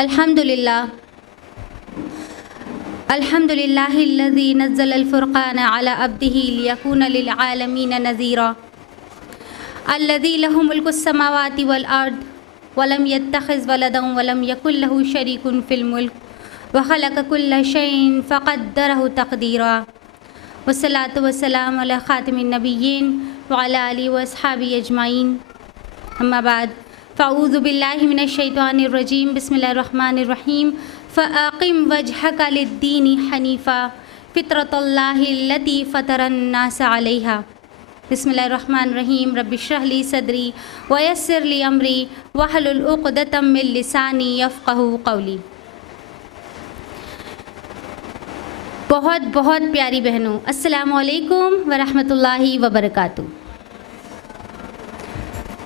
अल्हम्दुलिल्लाह अल्हम्दुलिल्लाहिल्लज़ी नज़्ज़लल फ़ुरक़ान अला अब्दिही लियकूना लिल आलमीन नज़ीरा अल्लज़ी लहु मुल्कुस समावाति वल अर्द वलम यत्तख़िज़ वलदन वलम यकुल लहु शरीकुन फ़िल मुल्क व ख़लक़ कुल्ल शैइन फ़क़द्दरहु तक़दीरा वस्सलातु वस्सलामु अला ख़ातिमिन नबिय्यीन व अला आलिहि व अस्हाबिहि अजमाइन अम्मा बाद फ़अऊज़ु बिल्लाहि मिनश शैतानिर रजीम बिस्मिल्लाहिर रहमानिर रहीम फ़अक़िम वजहका लिद्दीनि हनीफ़ा फ़ित्रतल्लाहिल्लती फ़तरन्नास अलैहा बिस्मिल्लाहिर रहमानिर रहीम रब्बि इश्रह ली सदरी व यस्सिर ली अमरी वहलुल उक़दतम मिन लिसानी यफ़क़हू क़ौली। बहुत बहुत प्यारी बहनों, अस्सलामु अलैकुम व रहमतुल्लाहि व बरकातुहू।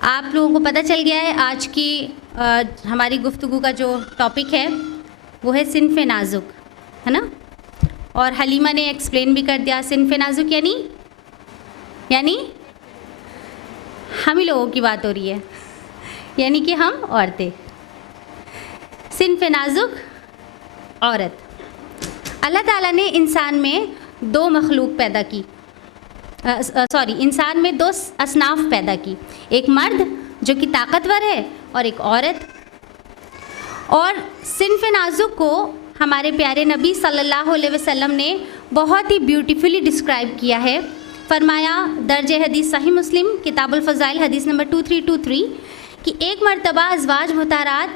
आप लोगों को पता चल गया है आज की हमारी गुफ्तगू का जो टॉपिक है वो है सिन्फ़ नाज़ुक, है ना। और हलीमा ने एक्सप्लेन भी कर दिया। सिन्फ़ नाज़ुक यानी हम ही लोगों की बात हो रही है, यानी कि हम औरतें। सिन्फ़ नाज़ुक औरत। अल्लाह ताला ने इंसान में दो मखलूक पैदा की, इंसान में दो असनाफ पैदा की, एक मर्द जो कि ताकतवर है और एक औरत। और सिन्फ़ नाज़ुक को हमारे प्यारे नबी सल्लल्लाहु अलैहि वसल्लम ने बहुत ही ब्यूटीफुली डिस्क्राइब किया है। फरमाया दर्ज हदीस सही मुस्लिम किताबुल फ़ज़ाइल हदीस नंबर 2323 कि एक मरतबा अज़वाज मुतारात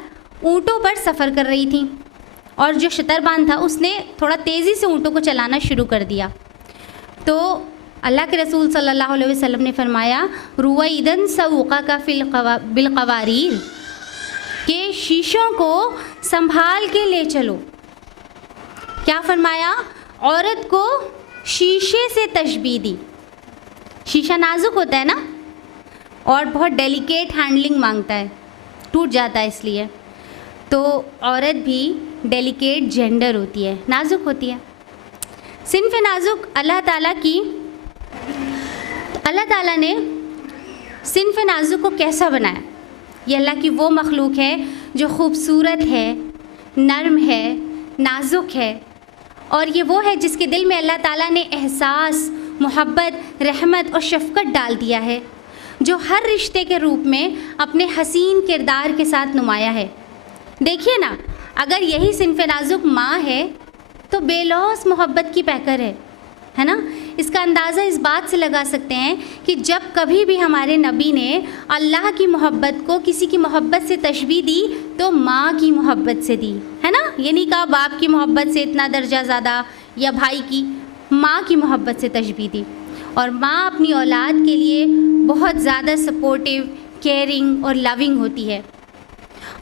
ऊँटों पर सफ़र कर रही थी और जो शतरबान था उसने थोड़ा तेज़ी से ऊँटों को चलाना शुरू कर दिया। तो अल्लाह के रसूल सल्लल्लाहु अलैहि वसल्लम ने फरमाया रुवैदन सऊक़ा का बिलक़वारीर, के शीशों को संभाल के ले चलो। क्या फरमाया? औरत को शीशे से तशबीह दी। शीशा नाजुक होता है ना और बहुत डेलिकेट हैंडलिंग मांगता है, टूट जाता है, इसलिए तो औरत भी डेलिकेट जेंडर होती है, नाजुक होती है। सिन्फ़ नाजुक अल्लाह ताला ने सिन्फ़ नाजुक को कैसा बनाया? ये अल्लाह की वो मखलूक है जो ख़ूबसूरत है, नर्म है, नाजुक है, और ये वो है जिसके दिल में अल्लाह ताला ने एहसास, मोहब्बत, रहमत और शफ़क़त डाल दिया है, जो हर रिश्ते के रूप में अपने हसीन किरदार के साथ नुमाया है। देखिए ना, अगर यही सिन्फ़ नाजुक माँ है तो बेलौस मोहब्बत की पैकर है ना। इसका अंदाज़ा इस बात से लगा सकते हैं कि जब कभी भी हमारे नबी ने अल्लाह की मोहब्बत को किसी की मोहब्बत से तशबीह दी तो माँ की मोहब्बत से दी, है ना। ये नहीं कहा बाप की मोहब्बत से इतना दर्जा ज़्यादा या भाई की, माँ की मोहब्बत से तशबीह दी। और माँ अपनी औलाद के लिए बहुत ज़्यादा सपोर्टिव, केयरिंग और लविंग होती है।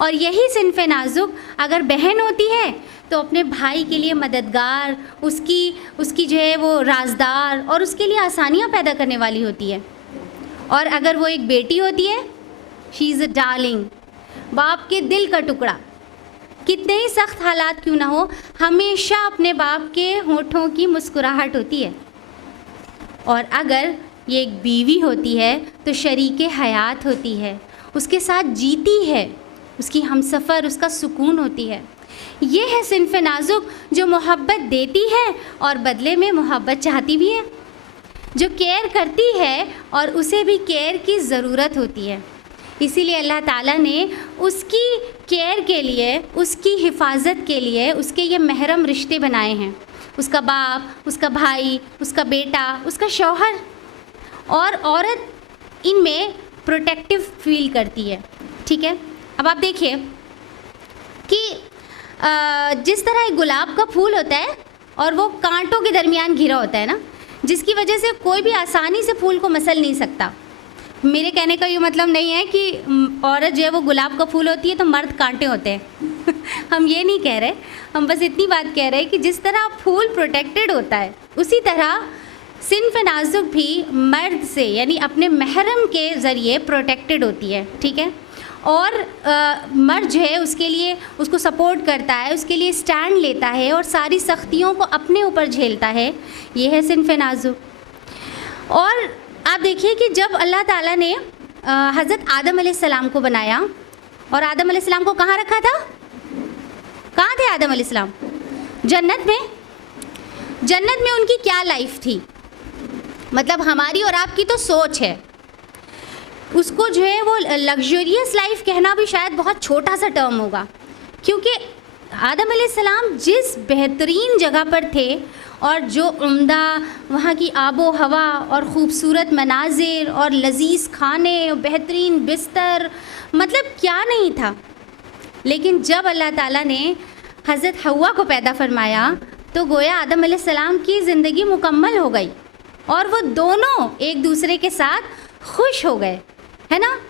और यही सिन्फ़ नाजुक अगर बहन होती है तो अपने भाई के लिए मददगार, उसकी जो है वो राजदार और उसके लिए आसानियाँ पैदा करने वाली होती है। और अगर वो एक बेटी होती है, शी इज़ अ डार्लिंग, बाप के दिल का टुकड़ा। कितने ही सख्त हालात क्यों ना हो, हमेशा अपने बाप के होठों की मुस्कुराहट होती है। और अगर ये एक बीवी होती है तो शरीके हयात होती है, उसके साथ जीती है, उसकी हमसफ़र, उसका सुकून होती है। ये है सिन्फ़ नाजुक जो मोहब्बत देती है और बदले में मोहब्बत चाहती भी है, जो केयर करती है और उसे भी केयर की ज़रूरत होती है। इसीलिए अल्लाह ताला ने उसकी केयर के लिए, उसकी हिफाजत के लिए उसके ये महरम रिश्ते बनाए हैं। उसका बाप, उसका भाई, उसका बेटा, उसका शौहर। और औरत इनमें प्रोटेक्टिव फील करती है, ठीक है। अब आप देखिए कि जिस तरह एक गुलाब का फूल होता है और वो कांटों के दरमियान घिरा होता है ना, जिसकी वजह से कोई भी आसानी से फूल को मसल नहीं सकता। मेरे कहने का ये मतलब नहीं है कि औरत जो है वो गुलाब का फूल होती है तो मर्द कांटे होते हैं हम ये नहीं कह रहे, हम बस इतनी बात कह रहे हैं कि जिस तरह फूल प्रोटेक्टेड होता है उसी तरह सिन्फ़ नाजुक भी मर्द से यानी अपने महरम के ज़रिए प्रोटेक्टेड होती है, ठीक है। और मर्द जो है उसके लिए, उसको सपोर्ट करता है, उसके लिए स्टैंड लेता है और सारी सख्तियों को अपने ऊपर झेलता है। ये है सिन्फ़ नाजुक। और आप देखिए कि जब अल्लाह ताला ने हज़रत आदम अलैहिस्सलाम को बनाया और आदम अलैहिस्सलाम को कहाँ रखा था? आदम अलैहिस्सलाम? जन्नत में उनकी क्या लाइफ थी? मतलब हमारी और आपकी तो सोच है, उसको जो है वो लग्जरियस लाइफ कहना भी शायद बहुत छोटा सा टर्म होगा, क्योंकि आदम अलैहिस्सलाम जिस बेहतरीन जगह पर थे और जो उम्दा वहाँ की आबो हवा और ख़ूबसूरत मनाजिर और लजीज़ खाने और बेहतरीन बिस्तर, मतलब क्या नहीं था। लेकिन जब अल्लाह ताला ने हज़रत हव्वा को पैदा फरमाया तो गोया आदम अलैहिस्सलाम की ज़िंदगी मुकम्मल हो गई और वो दोनों एक दूसरे के साथ खुश हो गए, है ना।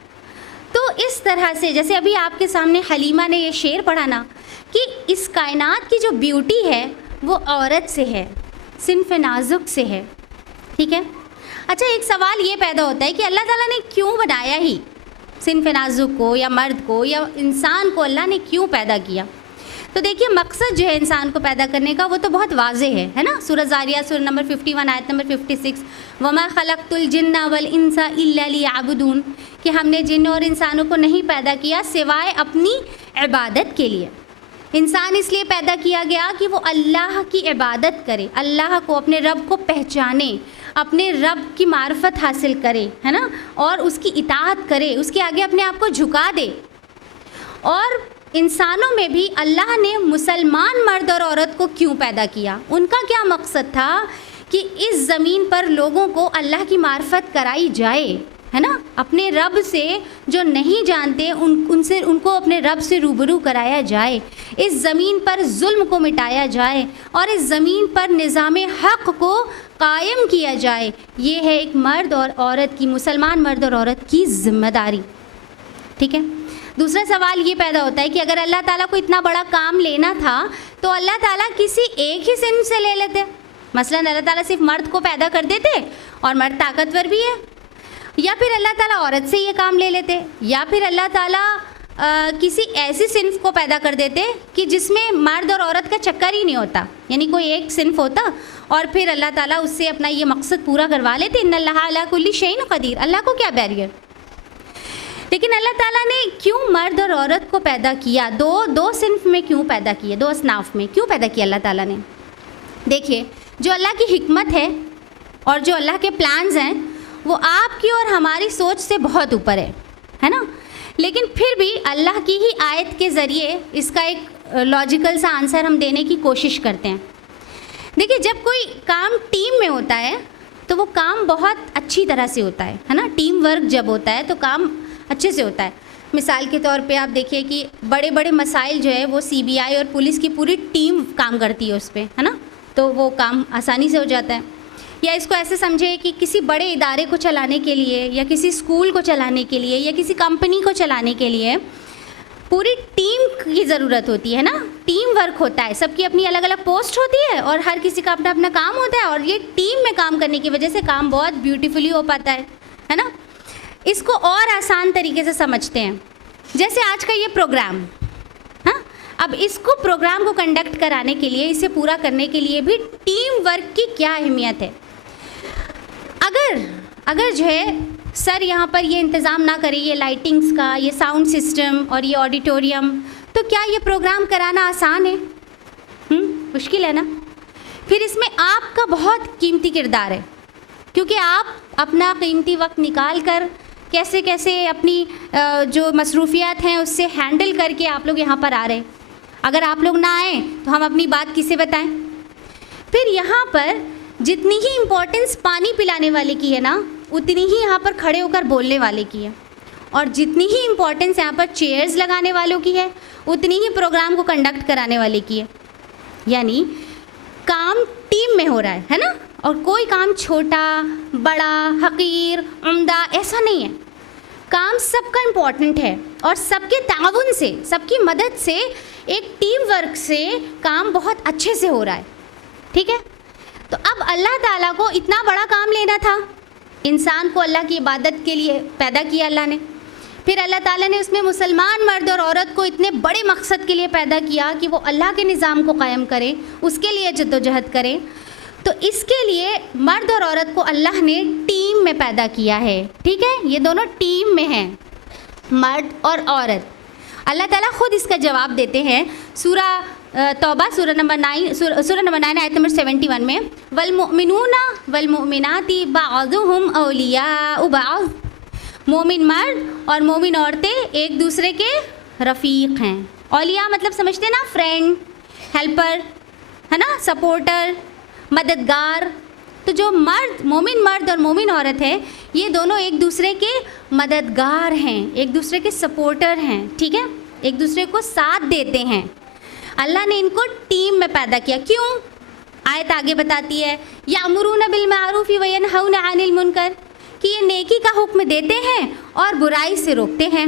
तो इस तरह से जैसे अभी आपके सामने हलीमा ने ये शेर पढ़ा ना कि इस कायनात की जो ब्यूटी है वो औरत से है, सिन्फ़ नाजुक से है, ठीक है। अच्छा, एक सवाल ये पैदा होता है कि अल्लाह ताला ने क्यों बनाया ही सिन्फ़ नाजुक को या मर्द को या इंसान को, अल्लाह ने क्यों पैदा किया? तो देखिए मकसद जो है इंसान को पैदा करने का वो तो बहुत वाज़ेह है ना। सूरह ज़ारियात सूरह नंबर 51 आयत नंबर 56, वमा खलक़तुल जिन्ना वल इंसा इल्ला लियअबुदून, कि हमने जिन और इंसानों को नहीं पैदा किया सिवाय अपनी इबादत के लिए। इंसान इसलिए पैदा किया गया कि वो अल्लाह की इबादत करे, अल्लाह को, अपने रब को पहचाने, अपने रब की मार्फत हासिल करे, है ना, और उसकी इताअत करे, उसके आगे अपने आप को झुका दे। और इंसानों में भी अल्लाह ने मुसलमान मर्द और औरत को क्यों पैदा किया? उनका क्या मकसद था कि इस ज़मीन पर लोगों को अल्लाह की मार्फत कराई जाए, है ना, अपने रब से जो नहीं जानते उनको अपने रब से रूबरू कराया जाए, इस ज़मीन पर जुल्म को मिटाया जाए और इस ज़मीन पर निज़ाम हक़ को कायम किया जाए। ये है एक मर्द और औरत की, मुसलमान मर्द और औरत की ज़िम्मेदारी, ठीक है। दूसरा सवाल ये पैदा होता है कि अगर अल्लाह ताला को इतना बड़ा काम लेना था तो अल्लाह ताला किसी एक ही सिन्फ से ले लेते। मसलन अल्लाह ताला सिर्फ मर्द को पैदा कर देते और मर्द ताकतवर भी है, या फिर अल्लाह ताला औरत से ये काम ले लेते, या फिर अल्लाह ताला किसी ऐसी सिन्फ को पैदा कर देते कि जिसमें मर्द और औरत का चक्कर ही नहीं होता, यानी कोई एक सिन्फ होता और फिर अल्लाह ताला उससे अपना ये मकसद पूरा करवा लेते। इन्नल्लाह अला कुल्ली शैइन क़दीर, अल्लाह को क्या बैरियर। लेकिन अल्लाह ताला ने क्यों मर्द और औरत को पैदा किया? दो सिन्फ में क्यों पैदा किए, दो असनाफ में क्यों पैदा किया अल्लाह ताला ने? देखिए, जो अल्लाह की हिकमत है और जो अल्लाह के प्लान्स हैं वो आपकी और हमारी सोच से बहुत ऊपर है ना। लेकिन फिर भी अल्लाह की ही आयत के ज़रिए इसका एक लॉजिकल सा आंसर हम देने की कोशिश करते हैं। देखिए, जब कोई काम टीम में होता है तो वो काम बहुत अच्छी तरह से होता है ना। टीम वर्क जब होता है तो काम अच्छे से होता है। मिसाल के तौर पे आप देखिए कि बड़े बड़े मसाइल जो है वो सीबीआई और पुलिस की पूरी टीम काम करती है उस पर, है ना, तो वो काम आसानी से हो जाता है। या इसको ऐसे समझे कि किसी बड़े इदारे को चलाने के लिए या किसी स्कूल को चलाने के लिए या किसी कंपनी को चलाने के लिए पूरी टीम की ज़रूरत होती है ना, टीम वर्क होता है, सबकी अपनी अलग अलग पोस्ट होती है और हर किसी का अपना अपना काम होता है और ये टीम में काम करने की वजह से काम बहुत ब्यूटीफुली हो पाता है ना। इसको और आसान तरीके से समझते हैं, जैसे आज का ये प्रोग्राम, हाँ, अब इसको प्रोग्राम को कंडक्ट कराने के लिए, इसे पूरा करने के लिए भी टीम वर्क की क्या अहमियत है। अगर जो है सर यहाँ पर ये इंतज़ाम ना करे, ये लाइटिंग्स का, ये साउंड सिस्टम और ये ऑडिटोरियम, तो क्या ये प्रोग्राम कराना आसान है? मुश्किल है ना। फिर इसमें आपका बहुत कीमती किरदार है, क्योंकि आप अपना कीमती वक्त निकाल कर कैसे कैसे अपनी जो मसरूफियात हैं उससे हैंडल करके आप लोग यहाँ पर आ रहे हैं। अगर आप लोग ना आए तो हम अपनी बात किसे बताएं। फिर यहाँ पर जितनी ही इम्पोर्टेंस पानी पिलाने वाले की है ना, उतनी ही यहाँ पर खड़े होकर बोलने वाले की है, और जितनी ही इम्पोर्टेंस यहाँ पर चेयर्स लगाने वालों की है उतनी ही प्रोग्राम को कंडक्ट कराने वाले की है। यानी काम टीम में हो रहा है ना, और कोई काम छोटा बड़ा हकीर उम्दा ऐसा नहीं है। काम सबका इम्पॉर्टेंट है और सबके ताउन से, सबकी मदद से, एक टीम वर्क से काम बहुत अच्छे से हो रहा है, ठीक है। तो अब अल्लाह ताला को इतना बड़ा काम लेना था, इंसान को अल्लाह की इबादत के लिए पैदा किया अल्लाह ने, फिर अल्लाह ताला ने उसमें मुसलमान मर्द और औरत को इतने बड़े मकसद के लिए पैदा किया कि वो अल्लाह के निज़ाम को कायम करें, उसके लिए जद्दोजहद करें। तो इसके लिए मर्द और औरत को अल्लाह ने टीम में पैदा किया है, ठीक है। ये दोनों टीम में हैं, मर्द और औरत। अल्लाह ताला ख़ुद इसका जवाब देते हैं तौबा सूरह नंबर 9 आयत नंबर 71 में वल मुमिनूना वल मुमिनाती बाज़ुहुम औलियाउ बाज़, मोमिन मर्द और मोमिन औरतें एक दूसरे के रफ़ीक हैं। औलिया मतलब समझते हैं ना, फ्रेंड, हेल्पर, है ना, सपोर्टर, मददगार। तो जो मोमिन मर्द और मोमिन औरत है, ये दोनों एक दूसरे के मददगार हैं, एक दूसरे के सपोर्टर हैं, ठीक है, एक दूसरे को साथ देते हैं। अल्लाह ने इनको टीम में पैदा किया। क्यों? आयत आगे बताती है यामुरूना बिल मारूफ व यनहौना अनिल मुनकर, कि ये नेकी का हुक्म देते हैं और बुराई से रोकते हैं।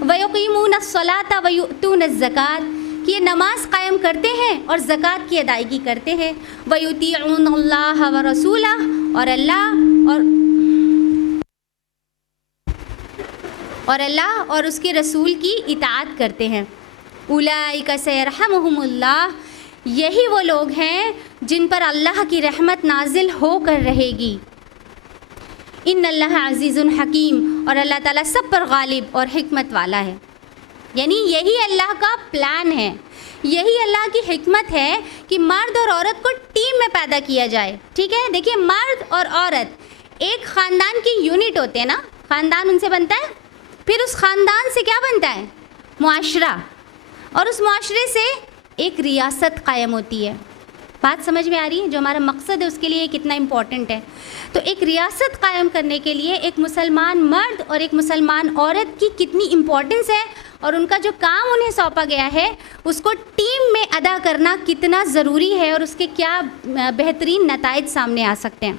व युकीमूना अस्सलाता व युतूना ज़कात, कि ये नमाज कायम करते हैं और ज़कात की अदायगी करते हैं। व युतीऊनल्लाह व रसूला, और अल्लाह और उसके रसूल की इताअत करते हैं। उलाइका सयरहमुहुमुल्लाह, यही वो लोग हैं जिन पर अल्लाह की रहमत नाजिल होकर रहेगी। इन्नल्लाह अज़ीज़ुन हकीम, और अल्लाह ताला सब पर गालिब और हिकमत वाला है। यानी यही अल्लाह का प्लान है, यही अल्लाह की हिकमत है कि मर्द और औरत को टीम में पैदा किया जाए, ठीक है। देखिए, मर्द और औरत एक ख़ानदान की यूनिट होते हैं ना, ख़ानदान उनसे बनता है, फिर उस ख़ानदान से क्या बनता है? मुआशरा, और उस मुआशरे से एक रियासत कायम होती है। बात समझ में आ रही है? जो हमारा मकसद है उसके लिए कितना इम्पॉर्टेंट है। तो एक रियासत कायम करने के लिए एक मुसलमान मर्द और एक मुसलमान औरत की कितनी इम्पॉर्टेंस है, और उनका जो काम उन्हें सौंपा गया है उसको टीम में अदा करना कितना ज़रूरी है, और उसके क्या बेहतरीन नताइज सामने आ सकते हैं।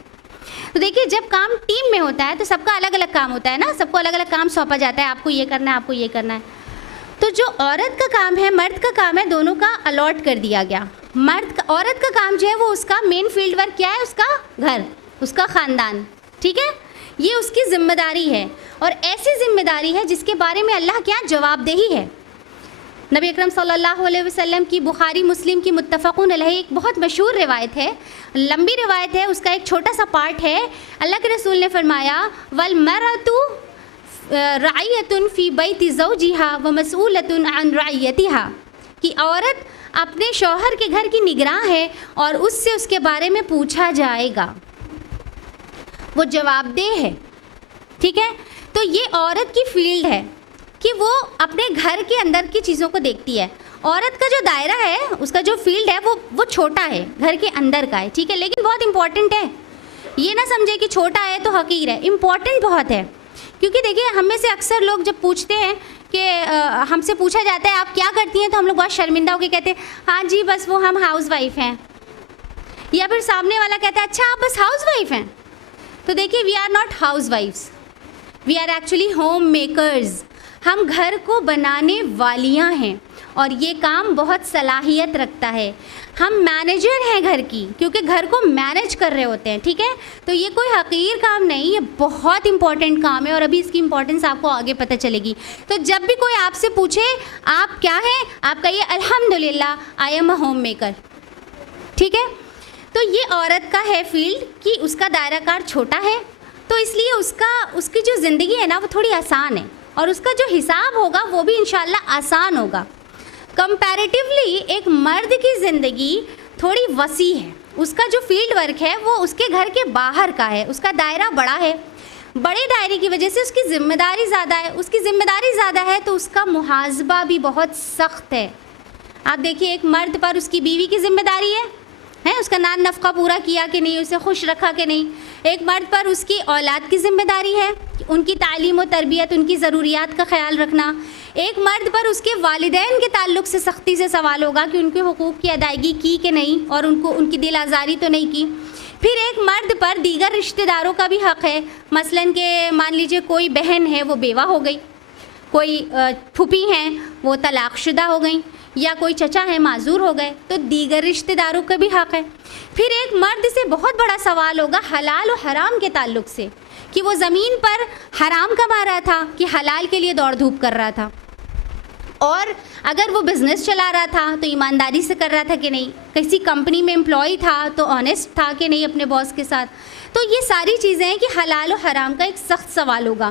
तो देखिए, जब काम टीम में होता है तो सबका अलग अलग काम होता है ना, सबको अलग अलग काम सौंपा जाता है, आपको ये करना है, आपको ये करना है। तो जो औरत का काम है, मर्द का काम है, दोनों का अलॉट कर दिया गया। औरत का काम जो है वो उसका मेन फील्ड वर्क क्या है? उसका घर, उसका ख़ानदान, ठीक है, ये उसकी ज़िम्मेदारी है। और ऐसी ज़िम्मेदारी है जिसके बारे में अल्लाह क्या जवाबदेही है। नबी अकरम सल्लल्लाहु अलैहि वसल्लम की बुखारी मुस्लिम की मुत्तफ़क़ुन अलैहि एक बहुत मशहूर रिवायत है, लंबी रिवायत है, उसका एक छोटा सा पार्ट है। अल्लाह के रसूल ने फरमाया वल मरअतु राइयतुन फ़ी बैति ज़ौजिहा व मसऊलतुन अन राइयतिहा, कि औरत अपने शौहर के घर की निगरान है और उससे उसके बारे में पूछा जाएगा, वो जवाबदेह है, ठीक है। तो ये औरत की फील्ड है कि वो अपने घर के अंदर की चीज़ों को देखती है। औरत का जो दायरा है, उसका जो फील्ड है वो छोटा है, घर के अंदर का है, ठीक है, लेकिन बहुत इम्पॉर्टेंट है। ये ना समझे कि छोटा है तो हकीर है, इम्पॉर्टेंट बहुत है। क्योंकि देखिए, हम में से अक्सर लोग जब पूछते हैं कि हमसे पूछा जाता है आप क्या करती हैं, तो हम लोग बहुत शर्मिंदा होकर कहते हैं हाँ जी बस वो हम हाउस वाइफ हैं, या फिर सामने वाला कहता है अच्छा आप बस हाउस वाइफ हैं। तो देखिए, we are not house wives, we are actually home makers. हम घर को बनाने वालियाँ हैं और ये काम बहुत सलाहियत रखता है। हम मैनेजर हैं घर की, क्योंकि घर को मैनेज कर रहे होते हैं, ठीक है। तो ये कोई हकीर काम नहीं, ये बहुत इंपॉर्टेंट काम है, और अभी इसकी इम्पोर्टेंस आपको आगे पता चलेगी। तो जब भी कोई आपसे पूछे आप क्या हैं, आप कहिए अल्हम्दुलिल्लाह I am a home maker, ठीक है। तो ये औरत का है फील्ड कि उसका दायरा कार छोटा है, तो इसलिए उसकी जो ज़िंदगी है ना वो थोड़ी आसान है, और उसका जो हिसाब होगा वो भी इंशाल्लाह आसान होगा। कंपैरेटिवली एक मर्द की ज़िंदगी थोड़ी वसी है, उसका जो फील्ड वर्क है वो उसके घर के बाहर का है, उसका दायरा बड़ा है। बड़े दायरे की वजह से उसकी ज़िम्मेदारी ज़्यादा है, उसकी ज़िम्मेदारी ज़्यादा है तो उसका मुहासबा भी बहुत सख्त है। आप देखिए, एक मर्द पर उसकी बीवी की ज़िम्मेदारी है उसका नान नफ़क़ा पूरा किया कि नहीं, उसे खुश रखा कि नहीं। एक मर्द पर उसकी औलाद की ज़िम्मेदारी है, उनकी तालीम और तरबियत, उनकी ज़रूरियात का ख्याल रखना। एक मर्द पर उसके वालिदैन के ताल्लुक़ से सख्ती से सवाल होगा कि उनके हुकूक़ की अदायगी की कि नहीं, और उनकी दिल आज़ारी तो नहीं की। फिर एक मर्द पर दीगर रिश्तेदारों का भी हक़ है। मसलन के मान लीजिए कोई बहन है वो बेवा हो गई, कोई फूफी हैं वो तलाक़शुदा हो गई, या कोई चचा है माजूर हो गए, तो दीगर रिश्तेदारों का भी हक़ है। फिर एक मर्द से बहुत बड़ा सवाल होगा हलाल और हराम के ताल्लुक़ से, कि वो ज़मीन पर हराम कमा रहा था कि हलाल के लिए दौड़ धूप कर रहा था। और अगर वो बिज़नेस चला रहा था तो ईमानदारी से कर रहा था कि नहीं, किसी कंपनी में एम्प्लॉय था तो ऑनेस्ट था कि नहीं अपने बॉस के साथ। तो ये सारी चीज़ें हैं कि हलाल और हराम का एक सख्त सवाल होगा।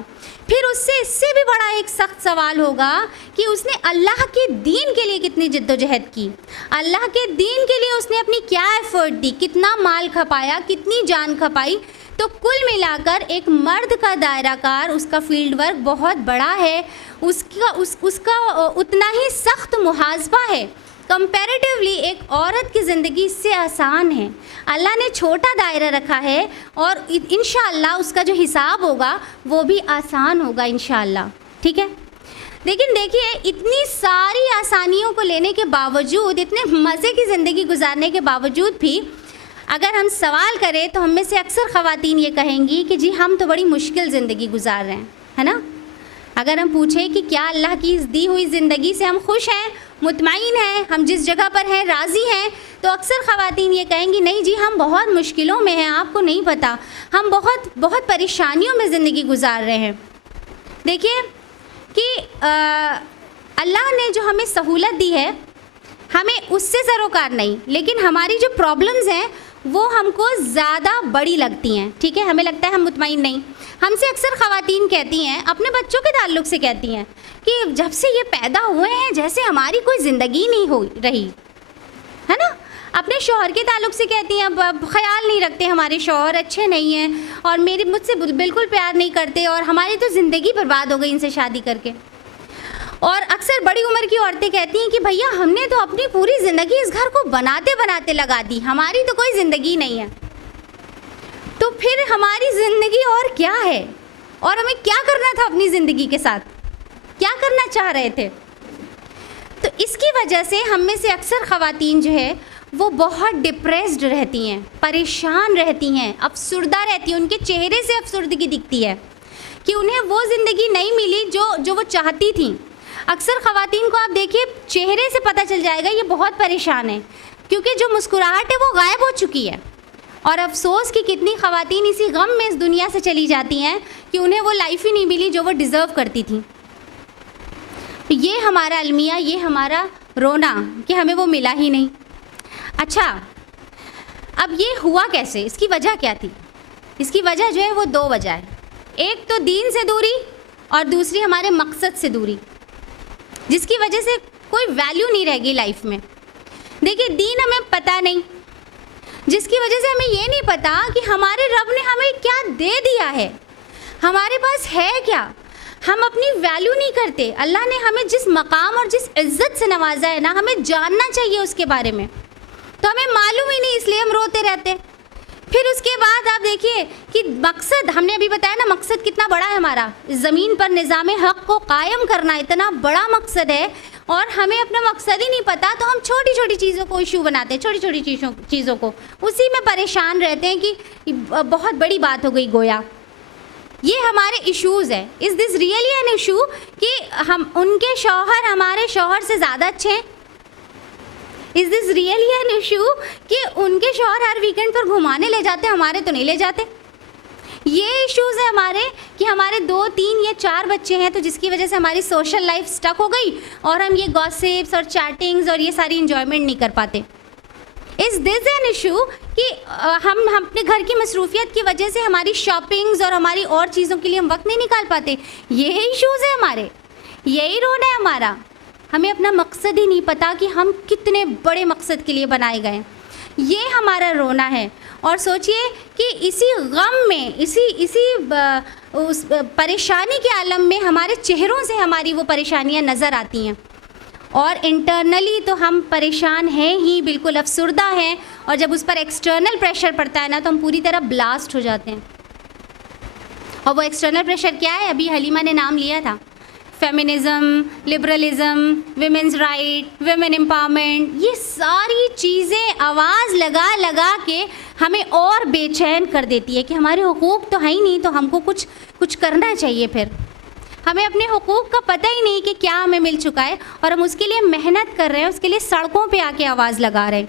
फिर उससे इससे भी बड़ा एक सख्त सवाल होगा कि उसने अल्लाह के दीन के लिए कितनी जद्दोजहद की, अल्लाह के दीन के लिए उसने अपनी क्या एफ़र्ट दी, कितना माल खपाया, कितनी जान खपाई। तो कुल मिलाकर एक मर्द का दायराकार, उसका फील्ड वर्क बहुत बड़ा है, उसका उतना ही सख्त मुहासबा है। कंपैरेटिवली एक औरत की ज़िंदगी इससे आसान है। अल्लाह ने छोटा दायरा रखा है और इंशाअल्लाह उसका जो हिसाब होगा वो भी आसान होगा इंशाअल्लाह, ठीक है। लेकिन देखिए, इतनी सारी आसानियों को लेने के बावजूद, इतने मज़े की ज़िंदगी गुजारने के बावजूद भी अगर हम सवाल करें तो हम में से अक्सर ख़वातीन ये कहेंगी कि जी हम तो बड़ी मुश्किल ज़िंदगी गुजार रहे हैं, है ना। अगर हम पूछें कि क्या अल्लाह की इस दी हुई ज़िंदगी से हम खुश हैं, मुतमईन हैं, हम जिस जगह पर हैं राज़ी हैं, तो अक्सर ख़वातीन ये कहेंगी नहीं जी हम बहुत मुश्किलों में हैं, आपको नहीं पता, हम बहुत बहुत परेशानियों में ज़िंदगी गुजार रहे हैं। देखिए कि अल्लाह ने जो हमें सहूलत दी है हमें उससे सरोकार नहीं, लेकिन हमारी जो प्रॉब्लम्स हैं वो हमको ज़्यादा बड़ी लगती हैं, ठीक है। हमें लगता है हम मुतमईन नहीं। हमसे अक्सर ख़वातीन कहती हैं, अपने बच्चों के ताल्लुक़ से कहती हैं कि जब से ये पैदा हुए हैं जैसे हमारी कोई ज़िंदगी नहीं हो रही, है ना। अपने शौहर के ताल्लुक़ से कहती हैं, अब ख्याल नहीं रखते, हमारे शौहर अच्छे नहीं हैं और मुझसे बिल्कुल प्यार नहीं करते और हमारी तो ज़िंदगी बर्बाद हो गई इनसे शादी करके। और अक्सर बड़ी उम्र की औरतें कहती हैं कि भैया हमने तो अपनी पूरी ज़िंदगी इस घर को बनाते बनाते लगा दी, हमारी तो कोई ज़िंदगी नहीं है। तो फिर हमारी ज़िंदगी और क्या है, और हमें क्या करना था अपनी ज़िंदगी के साथ, क्या करना चाह रहे थे। तो इसकी वजह से हम में से अक्सर ख़वातीन जो है वो बहुत डिप्रेस्ड रहती हैं, परेशान रहती हैं, अफसुर्दा रहती हैं। उनके चेहरे से अफसुर्दगी दिखती है कि उन्हें वो ज़िंदगी नहीं मिली जो वो चाहती थी। अक्सर ख़वातीन को आप देखिए चेहरे से पता चल जाएगा ये बहुत परेशान है, क्योंकि जो मुस्कुराहट है वो गायब हो चुकी है। और अफसोस कि कितनी ख़वातीन इसी गम में इस दुनिया से चली जाती हैं कि उन्हें वो लाइफ ही नहीं मिली जो वो डिज़र्व करती थी। ये हमारा अलमिया, ये हमारा रोना कि हमें वो मिला ही नहीं। अच्छा, अब ये हुआ कैसे, इसकी वजह क्या थी? इसकी वजह जो है वो दो वजह है। एक तो दीन से दूरी और दूसरी हमारे मकसद से दूरी, जिसकी वजह से कोई वैल्यू नहीं रहेगी लाइफ में। देखिए, दीन हमें पता नहीं, जिसकी वजह से हमें ये नहीं पता कि हमारे रब ने हमें क्या दे दिया है, हमारे पास है क्या। हम अपनी वैल्यू नहीं करते। अल्लाह ने हमें जिस मकाम और जिस इज़्ज़त से नवाजा है ना, हमें जानना चाहिए उसके बारे में, तो हमें मालूम ही नहीं, इसलिए हम रोते रहते। फिर उसके बाद आप देखिए कि मकसद, हमने अभी बताया ना मकसद कितना बड़ा है हमारा, इस ज़मीन पर निज़ाम हक़ को कायम करना इतना बड़ा मकसद है, और हमें अपना मकसद ही नहीं पता, तो हम छोटी छोटी चीज़ों को इशू बनाते हैं, छोटी छोटी चीज़ों को उसी में परेशान रहते हैं कि बहुत बड़ी बात हो गई गोया। ये हमारे इश्यूज़ है। Is this really an issue कि हम उनके शौहर हमारे शौहर से ज़्यादा अच्छे हैं? Is this really an issue कि उनके शौहर हर वीकेंड पर घुमाने ले जाते, हमारे तो नहीं ले जाते? ये इश्यूज़ है हमारे कि हमारे 2, 3 या 4 बच्चे हैं, तो जिसकी वजह से हमारी सोशल लाइफ स्टक हो गई और हम ये गॉसिप्स और चैटिंग्स और ये सारी इंजॉयमेंट नहीं कर पाते। इज़ दिस एन इशू कि हम अपने घर की मसरूफियत की वजह से हमारी शॉपिंग्स और हमारी और चीज़ों के लिए हम वक्त नहीं निकाल पाते? ये इश्यूज़ है हमारे, यही रोना है हमारा। हमें अपना मकसद ही नहीं पता कि हम कितने बड़े मकसद के लिए बनाए गए, ये हमारा रोना है। और सोचिए कि इसी गम में, उस परेशानी के आलम में हमारे चेहरों से हमारी वो परेशानियां नज़र आती हैं, और इंटरनली तो हम परेशान हैं ही, बिल्कुल अफसुर्दा हैं। और जब उस पर एक्सटर्नल प्रेशर पड़ता है ना, तो हम पूरी तरह ब्लास्ट हो जाते हैं। और वो एक्सटर्नल प्रेशर क्या है? अभी हलीमा ने नाम लिया था, feminism, liberalism, women's right, women empowerment, ये सारी चीज़ें आवाज़ लगा लगा के हमें और बेचैन कर देती है कि हमारे हुकूक तो है ही नहीं, तो हमको कुछ करना चाहिए। फिर हमें अपने हुकूक का पता ही नहीं कि क्या हमें मिल चुका है, और हम उसके लिए मेहनत कर रहे हैं, उसके लिए सड़कों पे आके आवाज़ लगा रहे हैं।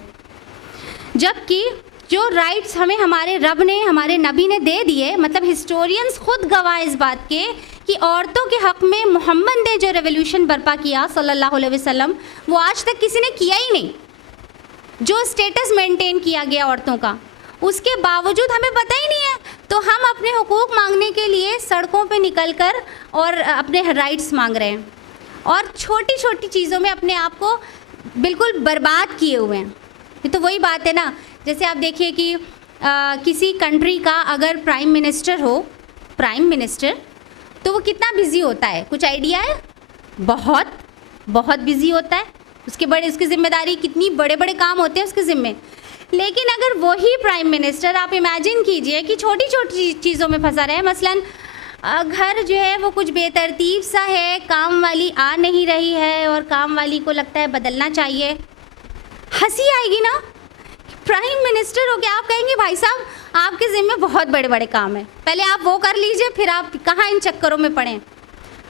जबकि जो राइट्स हमें हमारे रब ने, हमारे नबी ने दे दिए, मतलब हिस्टोरियंस खुद गवाह इस बात के कि औरतों के हक़ में मोहम्मद ने जो रेवोल्यूशन बर्पा किया सल्लल्लाहु अलैहि वसल्लम, वो आज तक किसी ने किया ही नहीं। जो स्टेटस मेंटेन किया गया औरतों का, उसके बावजूद हमें पता ही नहीं है, तो हम अपने हुकूक मांगने के लिए सड़कों पे निकलकर और अपने राइट्स मांग रहे हैं, और छोटी छोटी चीज़ों में अपने आप को बिल्कुल बर्बाद किए हुए हैं। ये तो वही बात है ना, जैसे आप देखिए कि किसी कंट्री का अगर प्राइम मिनिस्टर हो, प्राइम मिनिस्टर, तो वो कितना बिज़ी होता है, कुछ आइडिया है? बहुत बहुत बिज़ी होता है। उसकी जिम्मेदारी, कितनी बड़े बड़े काम होते हैं उसके ज़िम्मे। लेकिन अगर वही प्राइम मिनिस्टर, आप इमेजिन कीजिए कि छोटी छोटी चीज़ों में फंसा रहे, मसलन घर जो है वो कुछ बेतरतीब सा है, काम वाली आ नहीं रही है और काम वाली को लगता है बदलना चाहिए। हंसी आएगी ना, प्राइम मिनिस्टर हो गया, आप कहेंगे भाई साहब आपके ज़िम्मे बहुत बड़े बड़े काम है, पहले आप वो कर लीजिए, फिर आप कहाँ इन चक्करों में पड़ें।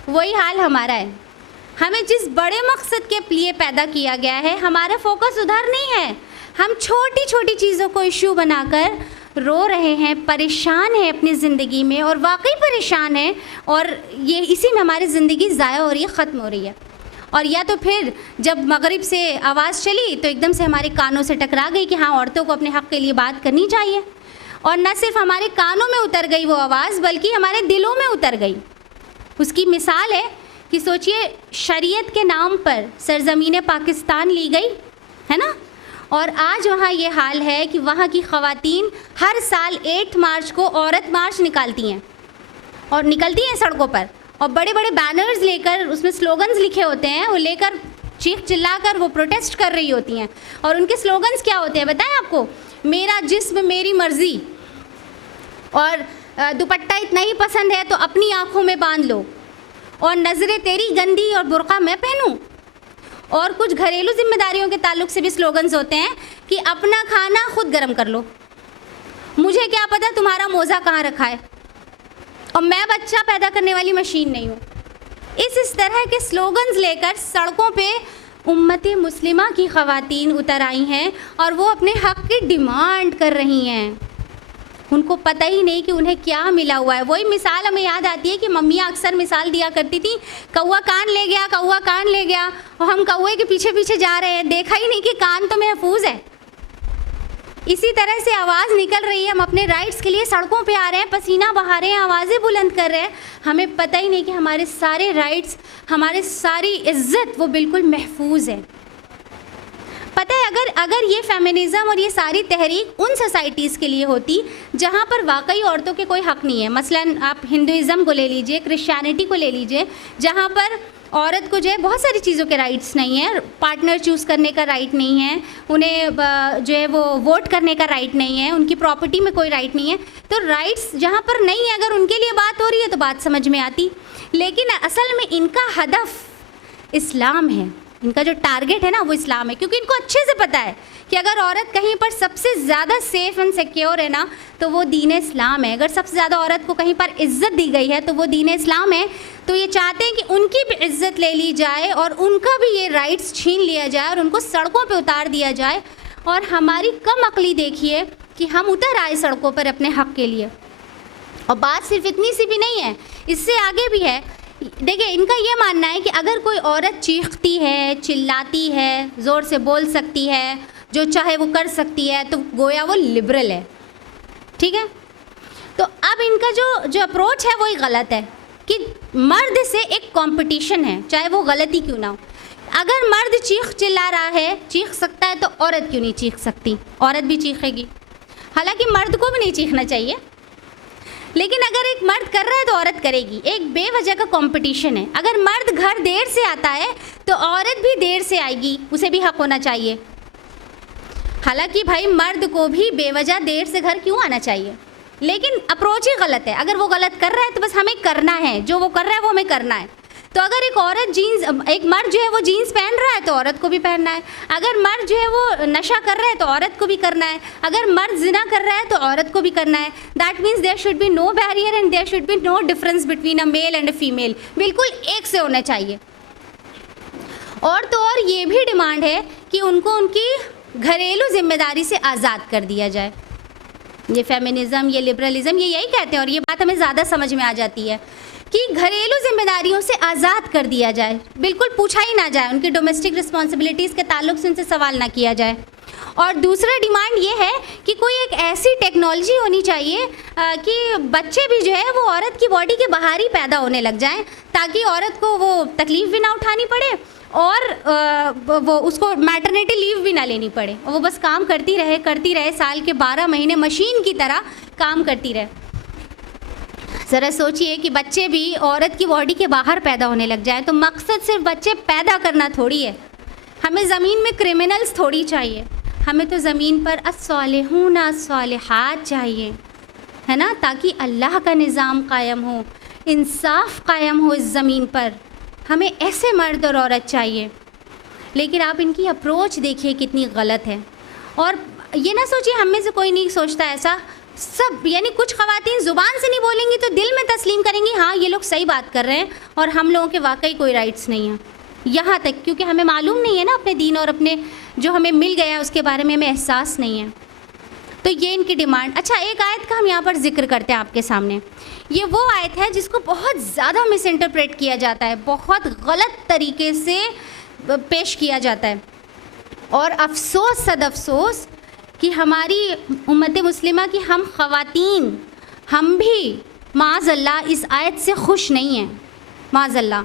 वही हाल हमारा है। हमें जिस बड़े मकसद के लिए पैदा किया गया है, हमारा फोकस उधर नहीं है। हम छोटी छोटी चीज़ों को इशू बनाकर रो रहे हैं, परेशान हैं अपनी ज़िंदगी में, और वाकई परेशान हैं, और ये इसी में हमारी ज़िंदगी ज़ाया हो रही है, ख़त्म हो रही है। और या तो फिर जब मगरिब से आवाज़ चली तो एकदम से हमारे कानों से टकरा गई कि हाँ, औरतों को अपने हक़ के लिए बात करनी चाहिए, और न सिर्फ हमारे कानों में उतर गई वो आवाज़, बल्कि हमारे दिलों में उतर गई। उसकी मिसाल है कि सोचिए, शरीयत के नाम पर सरज़मीन पाकिस्तान ली गई है ना, और आज वहाँ ये हाल है कि वहाँ की ख़वातीन हर साल 8 मार्च को औरत मार्च निकालती हैं, और निकलती हैं सड़कों पर, और बड़े बड़े बैनर्स लेकर, उसमें स्लोगन्स लिखे होते हैं, वो लेकर चीख चिल्लाकर वो प्रोटेस्ट कर रही होती हैं। और उनके स्लोगन्स क्या होते हैं बताएं आपको? मेरा जिस्म मेरी मर्ज़ी, और दुपट्टा इतना ही पसंद है तो अपनी आँखों में बांध लो, और नज़रें तेरी गंदी और बुर्का मैं पहनूं। और कुछ घरेलू जिम्मेदारियों के ताल्लुक से भी स्लोगन्स होते हैं कि अपना खाना खुद गर्म कर लो, मुझे क्या पता तुम्हारा मोज़ा कहाँ रखा है, और मैं बच्चा पैदा करने वाली मशीन नहीं हूँ। इस तरह के स्लोगन्स लेकर सड़कों पे उम्मत मुस्लिमा की ख़वातीन उतर आई हैं, और वो अपने हक़ की डिमांड कर रही हैं। उनको पता ही नहीं कि उन्हें क्या मिला हुआ है। वही मिसाल हमें याद आती है कि मम्मियाँ अक्सर मिसाल दिया करती थी, कौवा कान ले गया, कौवा कान ले गया, और हम कौवे के पीछे पीछे जा रहे हैं, देखा ही नहीं कि कान तो महफूज है। इसी तरह से आवाज़ निकल रही है, हम अपने राइट्स के लिए सड़कों पे आ रहे हैं, पसीना बहा रहे हैं, आवाज़ें बुलंद कर रहे हैं, हमें पता ही नहीं कि हमारे सारे राइट्स, हमारे सारी इज़्ज़त वो बिल्कुल महफूज है। पता है, अगर ये फेमिनिज़म और ये सारी तहरीक उन सोसाइटीज़ के लिए होती जहाँ पर वाकई औरतों के कोई हक़ नहीं है, मसलन आप हिंदुइज़्म को ले लीजिए, क्रिश्चियनिटी को ले लीजिए, जहाँ पर औरत को जो है बहुत सारी चीज़ों के राइट्स नहीं है, पार्टनर चूज़ करने का राइट नहीं है, उन्हें जो है वो वोट करने का राइट नहीं है, उनकी प्रॉपर्टी में कोई राइट नहीं है। तो राइट्स जहाँ पर नहीं है, अगर उनके लिए बात हो रही है तो बात समझ में आती, लेकिन असल में इनका हदफ इस्लाम है, इनका जो टारगेट है ना वो इस्लाम है, क्योंकि इनको अच्छे से पता है कि अगर औरत कहीं पर सबसे ज़्यादा सेफ़ एंड सिक्योर है ना तो वो दीन इस्लाम है। अगर सबसे ज़्यादा औरत को कहीं पर इज़्ज़त दी गई है तो वो दीन इस्लाम है। तो ये चाहते हैं कि उनकी भी इज़्ज़त ले ली जाए और उनका भी ये राइट्स छीन लिया जाए और उनको सड़कों पर उतार दिया जाए। और हमारी कम अक्ली देखिए कि हम उतर आए सड़कों पर अपने हक़ के लिए। और बात सिर्फ इतनी सी भी नहीं है, इससे आगे भी है। देखिए, इनका ये मानना है कि अगर कोई औरत चीखती है, चिल्लाती है, ज़ोर से बोल सकती है, जो चाहे वो कर सकती है, तो गोया वो लिबरल है। ठीक है, तो अब इनका जो अप्रोच है वही गलत है कि मर्द से एक कंपटीशन है, चाहे वो गलती क्यों ना हो। अगर मर्द चीख चिल्ला रहा है, चीख सकता है, तो औरत क्यों नहीं चीख सकती? औरत भी चीखेगी। हालांकि मर्द को भी नहीं चीखना चाहिए, लेकिन अगर एक मर्द कर रहा है तो औरत करेगी। एक बेवजह का कंपटीशन है। अगर मर्द घर देर से आता है तो औरत भी देर से आएगी, उसे भी हक होना चाहिए। हालांकि भाई मर्द को भी बेवजह देर से घर क्यों आना चाहिए, लेकिन अप्रोच ही गलत है। अगर वो गलत कर रहा है तो बस हमें करना है, जो वो कर रहा है वो हमें करना है। तो अगर एक मर्द जो है वो जीन्स पहन रहा है तो औरत को भी पहनना है। अगर मर्द जो है वो नशा कर रहा है तो औरत को भी करना है। अगर मर्द जिना कर रहा है तो औरत को भी करना है। That means there should be no barrier and there should be no difference between a male and a female. बिल्कुल एक से होना चाहिए। और तो और ये भी डिमांड है कि उनको उनकी घरेलू जिम्मेदारी से आज़ाद कर दिया जाए। ये फेमिनिज़म, ये लिबरलिज़म, ये यही कहते हैं और ये बात हमें ज़्यादा समझ में आ जाती है कि घरेलू जिम्मेदारियों से आज़ाद कर दिया जाए, बिल्कुल पूछा ही ना जाए, उनकी डोमेस्टिक रिस्पॉन्सिबिलिटीज़ के ताल्लुक से उनसे सवाल ना किया जाए। और दूसरा डिमांड ये है कि कोई एक ऐसी टेक्नोलॉजी होनी चाहिए कि बच्चे भी जो है वो औरत की बॉडी के बाहर ही पैदा होने लग जाएं, ताकि औरत को वो तकलीफ़ भी ना उठानी पड़े और वो उसको मैटरनिटी लीव भी ना लेनी पड़े और वो बस काम करती रहे साल के 12 महीने मशीन की तरह काम करती रहे। ज़रा सोचिए कि बच्चे भी औरत की बॉडी के बाहर पैदा होने लग जाए, तो मकसद सिर्फ बच्चे पैदा करना थोड़ी है। हमें ज़मीन में क्रिमिनल्स थोड़ी चाहिए, हमें तो ज़मीन पर अस्सालिहून अस्सालिहात चाहिए, है ना, ताकि अल्लाह का निज़ाम कायम हो, इंसाफ कायम हो इस ज़मीन पर। हमें ऐसे मर्द और औरत चाहिए। लेकिन आप इनकी अप्रोच देखिए कितनी गलत है। और ये ना सोचिए हम में से कोई नहीं सोचता ऐसा, सब यानी कुछ ख़वातीन ज़ुबान से नहीं बोलेंगी तो दिल में तस्लीम करेंगी हाँ ये लोग सही बात कर रहे हैं और हम लोगों के वाकई कोई राइट्स नहीं हैं। यहाँ तक क्योंकि हमें मालूम नहीं है ना अपने दीन और अपने जो हमें मिल गया है उसके बारे में हमें एहसास नहीं है। तो ये इनकी डिमांड। अच्छा, एक आयत का हम यहाँ पर जिक्र करते हैं आपके सामने। ये वो आयत है जिसको बहुत ज़्यादा मिस इंटरप्रेट किया जाता है, बहुत गलत तरीके से पेश किया जाता है और अफसोस सद अफसोस कि हमारी उम्मत मुस्लिमा की हम ख़वातीन हम भी माज़अल्लाह इस आयत से खुश नहीं हैं, माज़अल्लाह।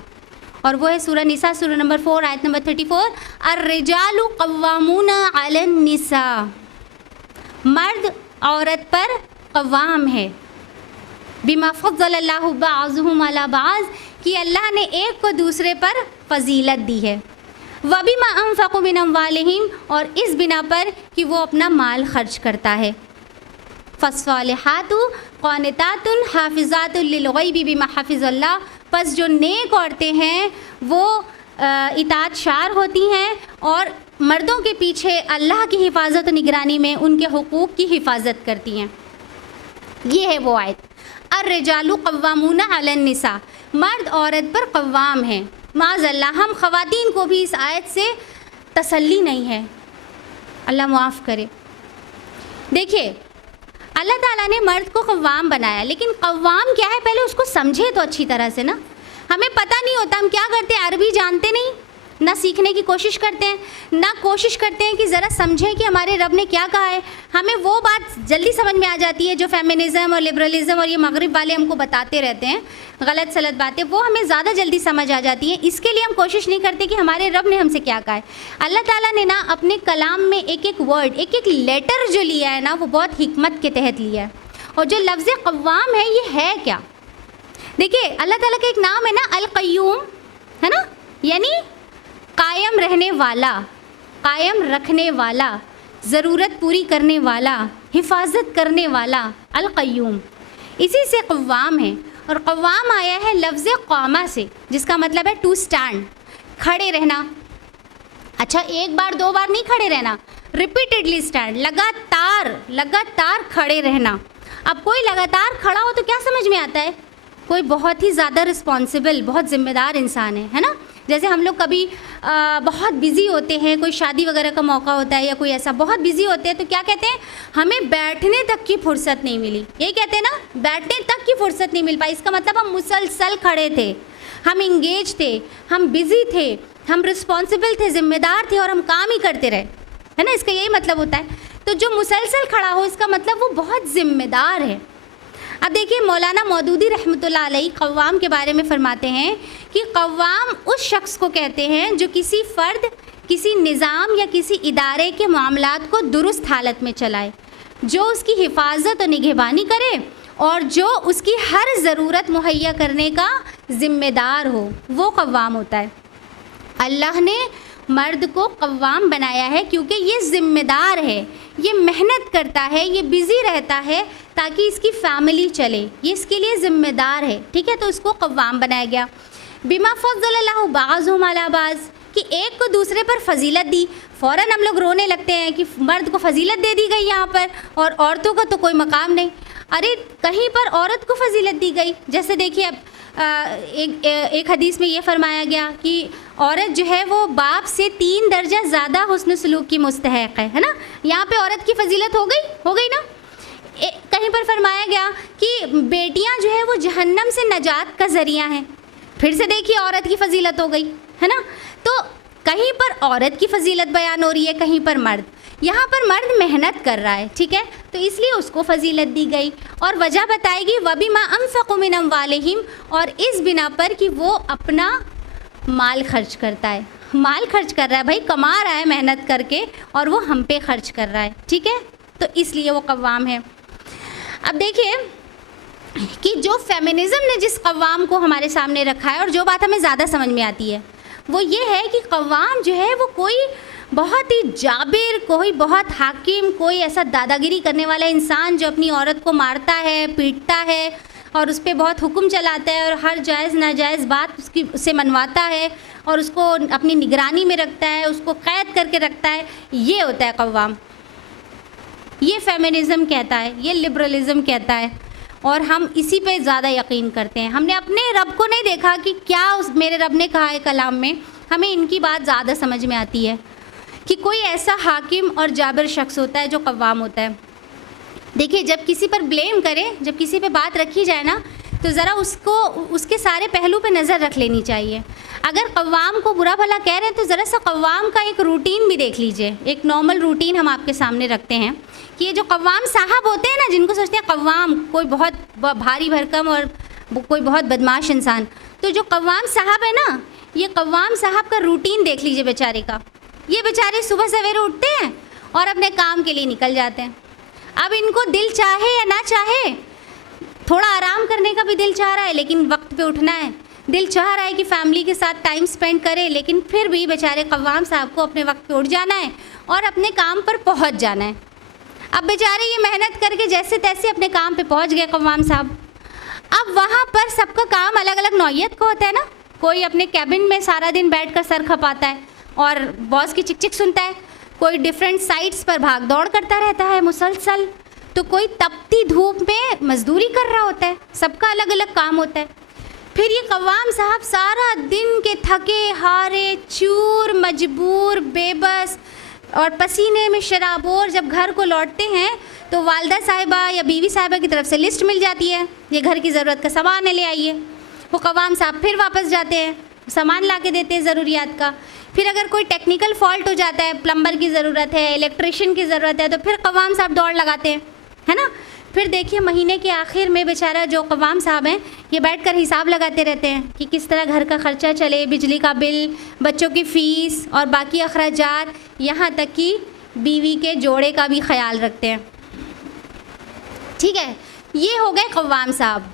और वो है सूरह निसा सूरह नंबर 4 आयत नंबर 34, अर्रिजालु क़व्वामूना अलन निसा, मर्द औरत पर क़व्वाम है, बिमा फ़ज़्ज़लल्लाहु बअज़हुम अला बअज़, कि अल्लाह ने एक को दूसरे पर फजीलत दी है, व बिमा अनफ़क़ू मिन अम्वालिहिम, और इस बिना पर कि वो अपना माल खर्च करता है। फ़स्सालिहातु क़ानितातुन हाफ़िज़ातुन लिल-ग़ैबि बिमा हफ़िज़ल्लाह, बस जो नेक औरतें हैं वो इताअतशार होती हैं और मर्दों के पीछे अल्लाह की हिफाजत और निगरानी में उनके हुकूक़ की हिफाजत करती हैं। ये है वो आयत, अर्रिजालु क़व्वामूना अलन निसा, मर्द औरत पर क़व्वाम है। माज़अल्लाह हम ख़वातीन को भी इस आयत से तसल्ली नहीं है, अल्लाह मुआफ़ करे। देखिए अल्लाह ताला ने मर्द को क़व्वाम बनाया, लेकिन क़व्वाम क्या है पहले उसको समझे तो अच्छी तरह से ना। हमें पता नहीं होता, हम क्या करते हैं, अरबी जानते नहीं, ना सीखने की कोशिश करते हैं, ना कोशिश करते हैं कि ज़रा समझें कि हमारे रब ने क्या कहा है। हमें वो बात जल्दी समझ में आ जाती है जो फेमिनिज़म और लिबरलिज़म और ये मगरिब वाले हमको बताते रहते हैं, गलत सलत बातें, वो हमें ज़्यादा जल्दी समझ आ जाती हैं। इसके लिए हम कोशिश नहीं करते कि हमारे रब ने हमसे क्या कहा है। अल्लाह ताला ने ना अपने कलाम में एक एक वर्ड, एक एक लेटर जो लिया है ना, वो बहुत हिकमत के तहत लिया है। और जो लफ्ज़ क़व्वाम है ये है क्या, देखिए अल्लाह ताला का एक नाम है ना अल क़य्यूम, है ना, यानी कायम रहने वाला, कायम रखने वाला, ज़रूरत पूरी करने वाला, हिफाजत करने वाला, अल क़य्यूम, इसी से क़व्वाम है। और क़व्वाम आया है लफ्ज़ क़ामा से, जिसका मतलब है टू स्टैंड, खड़े रहना। अच्छा, एक बार दो बार नहीं खड़े रहना, रिपीटेडली स्टैंड, लगातार खड़े रहना। अब कोई लगातार खड़ा हो तो क्या समझ में आता है, कोई बहुत ही ज़्यादा रिस्पॉन्सिबल, बहुत ज़िम्मेदार इंसान है ना। जैसे हम लोग कभी बहुत बिज़ी होते हैं, कोई शादी वगैरह का मौका होता है या कोई ऐसा बहुत बिज़ी होते हैं, तो क्या कहते हैं, हमें बैठने तक की फुर्सत नहीं मिली, यही कहते हैं ना, बैठने तक की फुर्सत नहीं मिल पाई। इसका मतलब हम मुसलसल खड़े थे, हम इंगेज थे, हम बिज़ी थे, हम रिस्पॉन्सिबल थे, ज़िम्मेदार थे और हम काम ही करते रहे, है ना, इसका यही मतलब होता है। तो जो मुसलसल खड़ा हो इसका मतलब वो बहुत ज़िम्मेदार है। अब देखिए मौलाना मौदूदी रहमतुल्लाह अलैह क़व्वाम के बारे में फ़रमाते हैं कि क़व्वाम उस शख्स को कहते हैं जो किसी फ़र्द, किसी निज़ाम या किसी इदारे के मामलात को दुरुस्त हालत में चलाए, जो उसकी हिफाजत और निगहबानी करे और जो उसकी हर ज़रूरत मुहैया करने का ज़िम्मेदार हो, वो क़व्वाम होता है। अल्लाह ने मर्द को क़व्वाम बनाया है क्योंकि ये ज़िम्मेदार है, ये मेहनत करता है, ये बिज़ी रहता है ताकि इसकी फ़ैमिली चले, ये इसके लिए ज़िम्मेदार है, ठीक है। तो इसको क़व्वाम बनाया गया। बिमा फ़ज़्ज़लल्लाहु बअज़हुम अला बअज़, कि एक को दूसरे पर फजीलत दी। फ़ौरन हम लोग रोने लगते हैं कि मर्द को फजीलत दे दी गई यहाँ पर और औरतों का तो कोई मकाम नहीं। अरे कहीं पर औरत को फजीलत दी गई, जैसे देखिए अब एक हदीस में ये फरमाया गया कि औरत जो है वो बाप से 3 दर्जा ज़्यादा हुस्न सलूक की मुस्तहक़ है ना। यहाँ पे औरत की फजीलत हो गई ना। कहीं पर फरमाया गया कि बेटियां जो है वो जहन्नम से नजात का ज़रिया हैं। फिर से देखिए औरत की फजीलत हो गई, है ना। तो कहीं पर औरत की फजीलत बयान हो रही है, कहीं पर मर्द। यहाँ पर मर्द मेहनत कर रहा है, ठीक है, तो इसलिए उसको फजीलत दी गई। और वजह बताएगी वबिमा अनफ़क़ू मिन अम्वालिहिम, और इस बिना पर कि वो अपना माल खर्च करता है, माल खर्च कर रहा है, भाई कमा रहा है मेहनत करके और वो हम पे खर्च कर रहा है, ठीक है, तो इसलिए वो कव्वाम है। अब देखिए कि जो फेमिनिज़म ने जिस कव्वाम को हमारे सामने रखा है, और जो बात हमें ज़्यादा समझ में आती है वो ये है कि कव्वाम जो है वो कोई बहुत ही जाबिर, कोई बहुत हाकिम, कोई ऐसा दादागिरी करने वाला इंसान जो अपनी औरत को मारता है, पीटता है और उस पर बहुत हुक्म चलाता है और हर जायज़ नाजायज़ बात उससे मनवाता है और उसको अपनी निगरानी में रखता है, उसको कैद करके रखता है, ये होता है कव्वाम। ये फेमिनिज़म कहता है, ये लिबरलिज़म कहता है, और हम इसी पे ज़्यादा यकीन करते हैं। हमने अपने रब को नहीं देखा कि क्या मेरे रब ने कहा है कलाम में, हमें इनकी बात ज़्यादा समझ में आती है कि कोई ऐसा हाकिम और जाबिर शख्स होता है जो कव्वाम होता है। देखिए जब किसी पर ब्लेम करें, जब किसी पे बात रखी जाए ना, तो ज़रा उसको उसके सारे पहलू पे नज़र रख लेनी चाहिए। अगर कव्वाम को बुरा भला कह रहे हैं तो ज़रा सा कव्वाम का एक रूटीन भी देख लीजिए। एक नॉर्मल रूटीन हम आपके सामने रखते हैं कि ये जो कव्वाम साहब होते हैं ना, जिनको सोचते हैं कव्वाम कोई बहुत भारी भरकम और कोई बहुत बदमाश इंसान, तो जो कव्वाम साहब है ना, ये कव्वाम साहब का रूटीन देख लीजिए बेचारे का। ये बेचारे सुबह सवेरे उठते हैं और अपने काम के लिए निकल जाते हैं। अब इनको दिल चाहे या ना चाहे, थोड़ा आराम करने का भी दिल चाह रहा है लेकिन वक्त पे उठना है, दिल चाह रहा है कि फैमिली के साथ टाइम स्पेंड करे, लेकिन फिर भी बेचारे कव्वाम साहब को अपने वक्त पे उठ जाना है और अपने काम पर पहुंच जाना है। अब बेचारे ये मेहनत करके जैसे तैसे अपने काम पे पहुंच गए कव्वाम साहब। अब वहाँ पर सबका काम अलग अलग नौइयत का होता है ना। कोई अपने कैबिन में सारा दिन बैठकर सर खपाता है और बॉस की चिक चिक सुनता है, कोई डिफरेंट साइट्स पर भाग दौड़ करता रहता है मुसलसल, तो कोई तपती धूप में मजदूरी कर रहा होता है। सबका अलग अलग काम होता है। फिर ये कव्वाम साहब सारा दिन के थके हारे, चूर, मजबूर, बेबस और पसीने में शराबोर जब घर को लौटते हैं तो वालदा साहिबा या बीवी साहिबा की तरफ से लिस्ट मिल जाती है, ये घर की ज़रूरत का सामान है, ले आइए। वो कव्वाम साहब फिर वापस जाते हैं, सामान ला के देते हैं ज़रूरियात का। फिर अगर कोई टेक्निकल फॉल्ट हो जाता है, प्लम्बर की ज़रूरत है, इलेक्ट्रिशियन की ज़रूरत है, तो फिर कव्वाम साहब दौड़ लगाते हैं, है ना। फिर देखिए महीने के आखिर में बेचारा जो कव्वाम साहब हैं, ये बैठकर हिसाब लगाते रहते हैं कि किस तरह घर का ख़र्चा चले, बिजली का बिल, बच्चों की फ़ीस और बाकी अखराजात, यहाँ तक कि बीवी के जोड़े का भी ख्याल रखते हैं। ठीक है, ये हो गए कव्वाम साहब।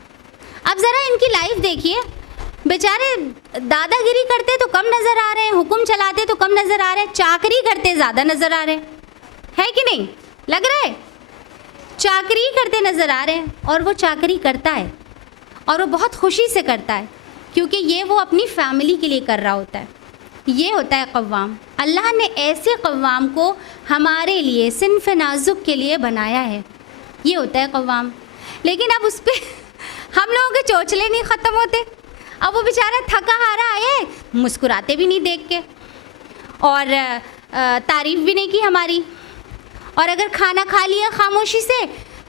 अब ज़रा इनकी लाइफ देखिए, बेचारे दादागिरी करते तो कम नज़र आ रहे हैं, हुक्म चलाते तो कम नज़र आ रहे हैं, चाकरी करते ज़्यादा नज़र आ रहे हैं, है कि नहीं? लग रहा है चाकरी करते नज़र आ रहे हैं। और वो चाकरी करता है और वो बहुत खुशी से करता है, क्योंकि ये वो अपनी फैमिली के लिए कर रहा होता है। ये होता है कव्वाम। अल्लाह ने ऐसे कव्वाम को हमारे लिए, सिन्फ नाजुक के लिए बनाया है। ये होता है कव्वाम। लेकिन अब उस पर हम लोगों के चोचले नहीं ख़त्म होते। अब वो बेचारा थका हारा आए, मुस्कुराते भी नहीं देख के, और तारीफ़ भी नहीं की हमारी, और अगर खाना खा लिया खामोशी से,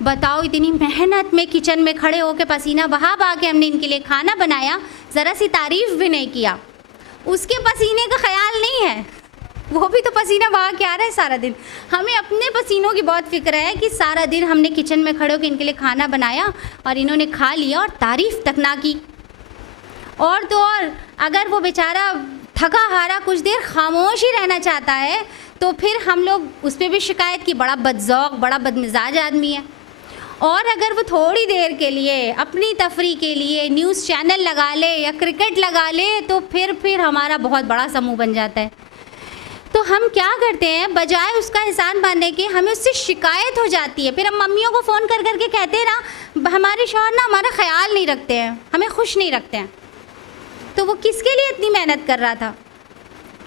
बताओ इतनी मेहनत में किचन में खड़े होकर पसीना बहा बहा के हमने इनके लिए खाना बनाया, ज़रा सी तारीफ़ भी नहीं किया। उसके पसीने का ख्याल नहीं है, वो भी तो पसीना बहा के आ रहा है सारा दिन। हमें अपने पसीनों की बहुत फिक्र है कि सारा दिन हमने किचन में खड़े होकर इनके लिए खाना बनाया और इन्होंने खा लिया और तारीफ़ तक ना की। और तो और अगर वो बेचारा थका हारा कुछ देर खामोश ही रहना चाहता है तो फिर हम लोग उस पर भी शिकायत की बड़ा बदज़ौक़, बड़ा बदमिजाज आदमी है। और अगर वो थोड़ी देर के लिए अपनी तफरी के लिए न्यूज़ चैनल लगा ले या क्रिकेट लगा ले तो फिर हमारा बहुत बड़ा समूह बन जाता है। तो हम क्या करते हैं, बजाय उसका एहसान मानने के हमें उससे शिकायत हो जाती है। फिर हम मम्मियों को फ़ोन कर करके कहते हैं ना, हमारे शौहर ना हमारा ख्याल नहीं रखते हैं, हमें खुश नहीं रखते हैं। तो वो किसके लिए इतनी मेहनत कर रहा था?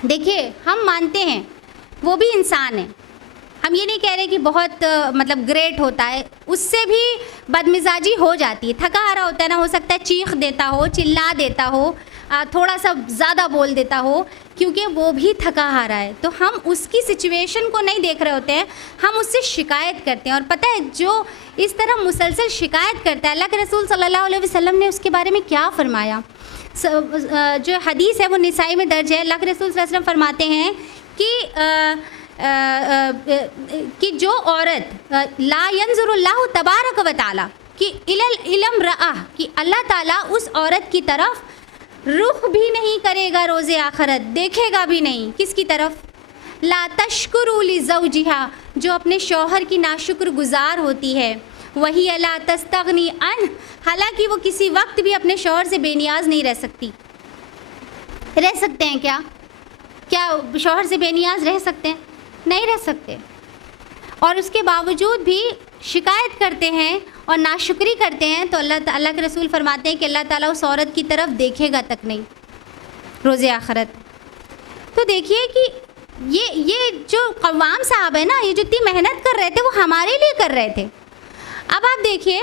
देखिए हम मानते हैं वो भी इंसान है, हम ये नहीं कह रहे कि बहुत मतलब ग्रेट होता है, उससे भी बदमिजाजी हो जाती है, थका हारा होता है ना, हो सकता है चीख देता हो, चिल्ला देता हो, थोड़ा सा ज़्यादा बोल देता हो, क्योंकि वो भी थका हारा है। तो हम उसकी सिचुएशन को नहीं देख रहे होते हैं, हम उससे शिकायत करते हैं। और पता है, जो इस तरह मुसलसल शिकायत करता है, अल्लाह के रसूल सल्लल्लाहु अलैहि वसल्लम ने उसके बारे में क्या फरमाया। जो हदीस है वो निसाई में दर्ज है। अल्लाह के रसूल सल्लल्लाहु अलैहि वसल्लम फरमाते हैं कि जो औरत ला यंजुरुल्लाहु तबारक व तआला कि इलल इलम रआ, कि अल्लाह ताला उस औरत की तरफ रुख भी नहीं करेगा रोज़े आखरत, देखेगा भी नहीं। किसकी तरफ? ला तशकुरु लिज़ौजिहा, जो अपने शौहर की नाशुक्र गुजार होती है। वही ला तस्तगनी अन, हालांकि वो किसी वक्त भी अपने शौहर से बेनियाज नहीं रह सकती। रह सकते हैं क्या? क्या शौहर से बेनियाज रह सकते हैं? नहीं रह सकते। और उसके बावजूद भी शिकायत करते हैं और नाशुक्री करते हैं, तो अल्लाह के रसूल फरमाते हैं कि अल्लाह ताला उस औरत की तरफ देखेगा तक नहीं रोज़े आखरत। तो देखिए कि ये जो कव्वाम साहब है ना, ये जो इतनी मेहनत कर रहे थे वो हमारे लिए कर रहे थे। अब आप देखिए,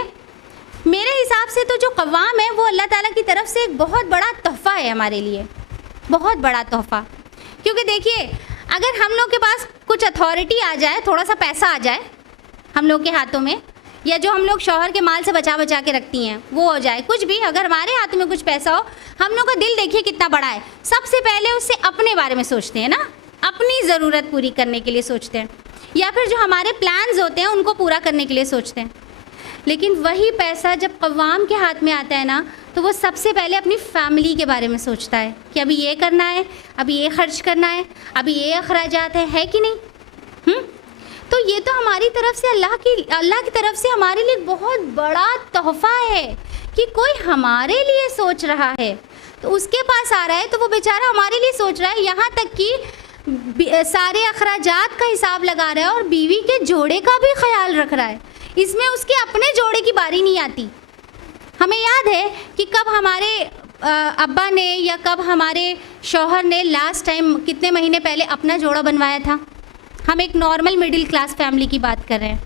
मेरे हिसाब से तो जो कव्वाम है वो अल्लाह ताला की तरफ से एक बहुत बड़ा तोहफ़ा है हमारे लिए, बहुत बड़ा तोहफ़ा। क्योंकि देखिए, अगर हम लोग के पास कुछ अथॉरिटी आ जाए, थोड़ा सा पैसा आ जाए हम लोग के हाथों में, या जो हम लोग शौहर के माल से बचा बचा के रखती हैं वो हो जाए, कुछ भी अगर हमारे हाथ में कुछ पैसा हो, हम लोग का दिल देखिए कितना बड़ा है। सबसे पहले उससे अपने बारे में सोचते हैं ना, अपनी ज़रूरत पूरी करने के लिए सोचते हैं, या फिर जो हमारे प्लान्स होते हैं उनको पूरा करने के लिए सोचते हैं। लेकिन वही पैसा जब कव्वाम के हाथ में आता है ना, तो वो सबसे पहले अपनी फैमिली के बारे में सोचता है कि अभी ये करना है, अभी ये खर्च करना है, अभी ये अखराजात है कि नहीं। तो ये तो हमारी तरफ से अल्लाह की तरफ से हमारे लिए बहुत बड़ा तोहफ़ा है कि कोई हमारे लिए सोच रहा है। तो उसके पास आ रहा है तो वो बेचारा हमारे लिए सोच रहा है, यहाँ तक कि सारे अखराजात का हिसाब लगा रहा है और बीवी के जोड़े का भी ख्याल रख रहा है। इसमें उसके अपने जोड़े की बारी नहीं आती। हमें याद है कि कब हमारे अब्बा ने या कब हमारे शौहर ने लास्ट टाइम कितने महीने पहले अपना जोड़ा बनवाया था। हम एक नॉर्मल मिडिल क्लास फैमिली की बात कर रहे हैं।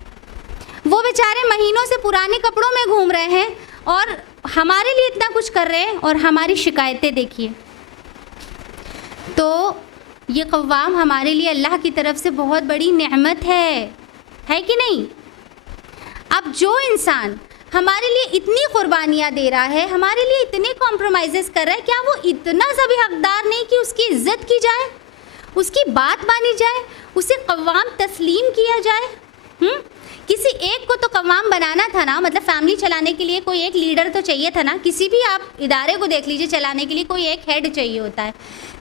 वो बेचारे महीनों से पुराने कपड़ों में घूम रहे हैं और हमारे लिए इतना कुछ कर रहे हैं, और हमारी शिकायतें देखिए। तो ये कव्वाम हमारे लिए अल्लाह की तरफ से बहुत बड़ी नेमत है कि नहीं। अब जो इंसान हमारे लिए इतनी कुर्बानियाँ दे रहा है, हमारे लिए इतने कॉम्प्रोमाइज़ कर रहा है, क्या वो इतना सा भी हकदार नहीं कि उसकी इज्जत की जाए, उसकी बात मानी जाए, उसे कव्वाम तस्लीम किया जाए। किसी एक को तो कव्वाम बनाना था ना, मतलब फैमिली चलाने के लिए कोई एक लीडर तो चाहिए था ना। किसी भी आप इदारे को देख लीजिए, चलाने के लिए कोई एक हेड चाहिए होता है,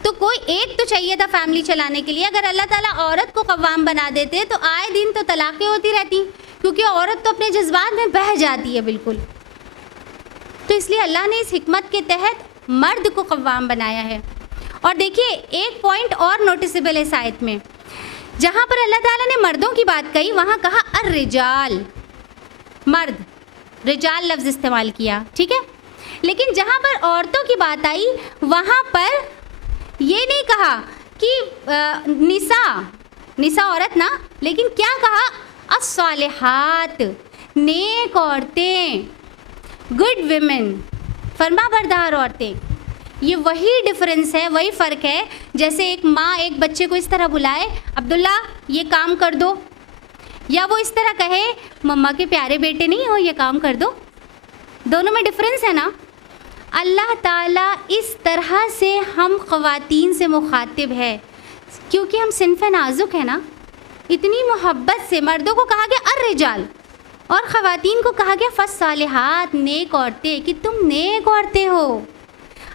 तो कोई एक तो चाहिए था फैमिली चलाने के लिए। अगर अल्लाह ताला औरत को कव्वाम बना देते तो आए दिन तो तलाक़ें होती रहती, क्योंकि औरत तो अपने जज्बात में बह जाती है बिल्कुल। तो इसलिए अल्लाह ने इस हिकमत के तहत मर्द को कव्वाम बनाया है। और देखिए, एक पॉइंट और नोटिसेबल है इस आयत में, जहाँ पर अल्लाह ताला ने मर्दों की बात कही, वहाँ कहा अर्रिजाल, मर्द, रिजाल लफ्ज़ इस्तेमाल किया, ठीक है। लेकिन जहाँ पर औरतों की बात आई, वहाँ पर ये नहीं कहा कि निसा औरत ना, लेकिन क्या कहा? अस्सालिहात, नेक औरतें, गुड विमेन, फर्माबरदार औरतें। ये वही डिफरेंस है, वही फ़र्क है। जैसे एक माँ एक बच्चे को इस तरह बुलाए, अब्दुल्ला ये काम कर दो, या वो इस तरह कहे, मम्मा के प्यारे बेटे नहीं हो, ये काम कर दो। दोनों में डिफरेंस है ना। अल्लाह ताला इस तरह से हम ख़वातीन से मुखातिब है, क्योंकि हम सिन्फ़े नाजुक है ना। इतनी मोहब्बत से मर्दों को कहा गया अर्रिजाल, और ख़वातीन को कहा गया फ़स्सालिहात, नेक औरतें, कि तुम नेक औरतें हो।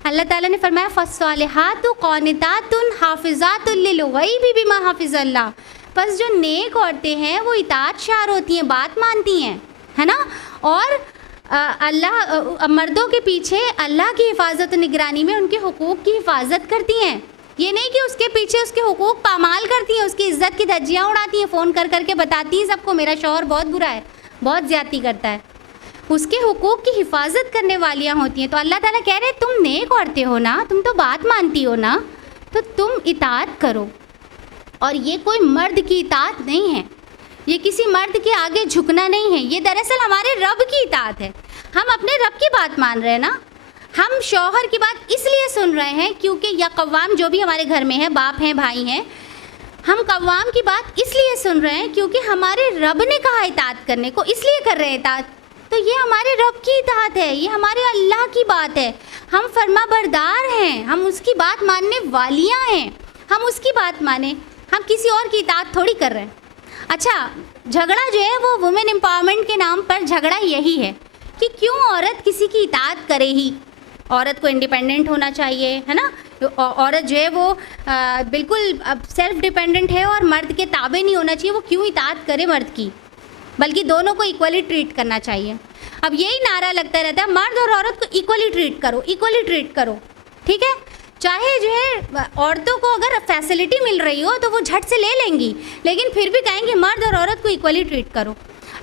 अल्लाह ताला ने फरमाया फ़स्सालिहातु क़ानितातुन हाफ़िज़ातुन लिल-ग़ैबि बिमा हफ़िज़ल्लाह। बस जो नेक औरतें हैं वो इताअतशार होती हैं, बात मानती हैं, है ना। और अल्लाह मर्दों के पीछे अल्लाह की हिफाजत और निगरानी में उनके हुकूक़ की हिफाजत करती हैं। ये नहीं कि उसके पीछे उसके हुकूक़ पामाल करती हैं, उसकी इज़्ज़त की धज्जियाँ उड़ाती हैं, फ़ोन कर करके बताती हैं सबको मेरा शौहर बहुत बुरा है, बहुत ज़्यादती करता है। उसके हुकूक़ की हिफाजत करने वालियाँ होती हैं। तो अल्लाह ताला कह रहे हैं तुम नेक औरतें हो ना, तुम तो बात मानती हो ना, तो तुम इताअत करो। और ये कोई मर्द की इताअत नहीं है, ये किसी मर्द के आगे झुकना नहीं है, ये दरअसल हमारे रब की इताअत है। हम अपने रब की बात मान रहे हैं ना, हम शौहर की बात इसलिए सुन रहे हैं क्योंकि या कव्वाम जो भी हमारे घर में है, बाप हैं, भाई हैं, हम कव्वाम की बात इसलिए सुन रहे हैं क्योंकि हमारे रब ने कहा इताअत करने को, इसलिए कर रहे हैं इताअत। तो ये हमारे रब की इताअत है, ये हमारे अल्लाह की बात है। हम फर्माबरदार हैं, हम उसकी बात मानने वालियाँ हैं, हम उसकी बात माने, हम किसी और की इताअत थोड़ी कर रहे हैं। अच्छा, झगड़ा जो है वो वुमेन एम्पावरमेंट के नाम पर झगड़ा यही है कि क्यों औरत किसी की इताअत करे ही। औरत को इंडिपेंडेंट होना चाहिए, है ना। औरत जो है वो बिल्कुल अब सेल्फ डिपेंडेंट है और मर्द के ताबे नहीं होना चाहिए। वो क्यों इताअत करे मर्द की, बल्कि दोनों को इक्वली ट्रीट करना चाहिए। अब यही नारा लगता रहता है, मर्द और औरत को इक्वली ट्रीट करो, इक्वली ट्रीट करो, ठीक है। चाहे जो है औरतों को अगर फैसिलिटी मिल रही हो तो वो झट से ले लेंगी, लेकिन फिर भी कहेंगे मर्द और औरत को इक्वली ट्रीट करो।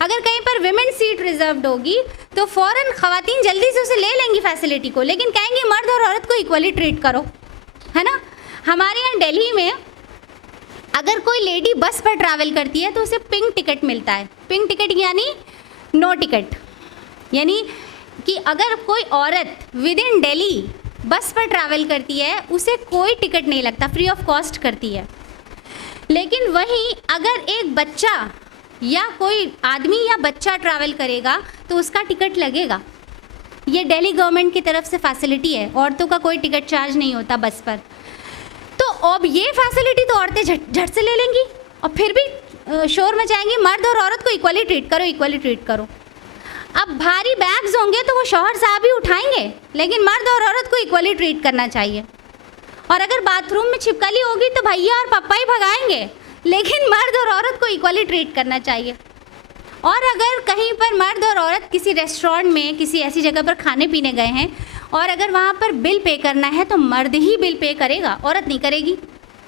अगर कहीं पर विमेन सीट रिजर्व्ड होगी तो फ़ौरन ख़वातीन जल्दी से उसे ले लेंगी फैसिलिटी को, लेकिन कहेंगे मर्द और औरत को इक्वली ट्रीट करो, है ना। हमारे यहाँ दिल्ली में अगर कोई लेडी बस पर ट्रैवल करती है तो उसे पिंक टिकट मिलता है। पिंक टिकट यानी नो टिकट, यानी कि अगर कोई औरत विद इन दिल्ली बस पर ट्रैवल करती है उसे कोई टिकट नहीं लगता, फ्री ऑफ कॉस्ट करती है। लेकिन वहीं अगर एक बच्चा या कोई आदमी या बच्चा ट्रैवल करेगा तो उसका टिकट लगेगा। ये दिल्ली गवर्नमेंट की तरफ से फैसिलिटी है, औरतों का कोई टिकट चार्ज नहीं होता बस पर। तो अब ये फैसिलिटी तो औरतें झट से ले लेंगी और फिर भी शोर मचाएंगी मर्द और औरत को इक्वली ट्रीट करो, इक्वली ट्रीट करो। अब भारी बैग्स होंगे तो वो शौहर साहब ही उठाएंगे, लेकिन मर्द और औरत को इक्वली ट्रीट करना चाहिए। और अगर बाथरूम में छिपकली होगी तो भैया और पप्पा ही भगाएंगे, लेकिन मर्द और औरत को इक्वली ट्रीट करना चाहिए। और अगर कहीं पर मर्द और औरत किसी रेस्टोरेंट में किसी ऐसी जगह पर खाने पीने गए हैं और अगर वहाँ पर बिल पे करना है तो मर्द ही बिल पे करेगा, औरत नहीं करेगी।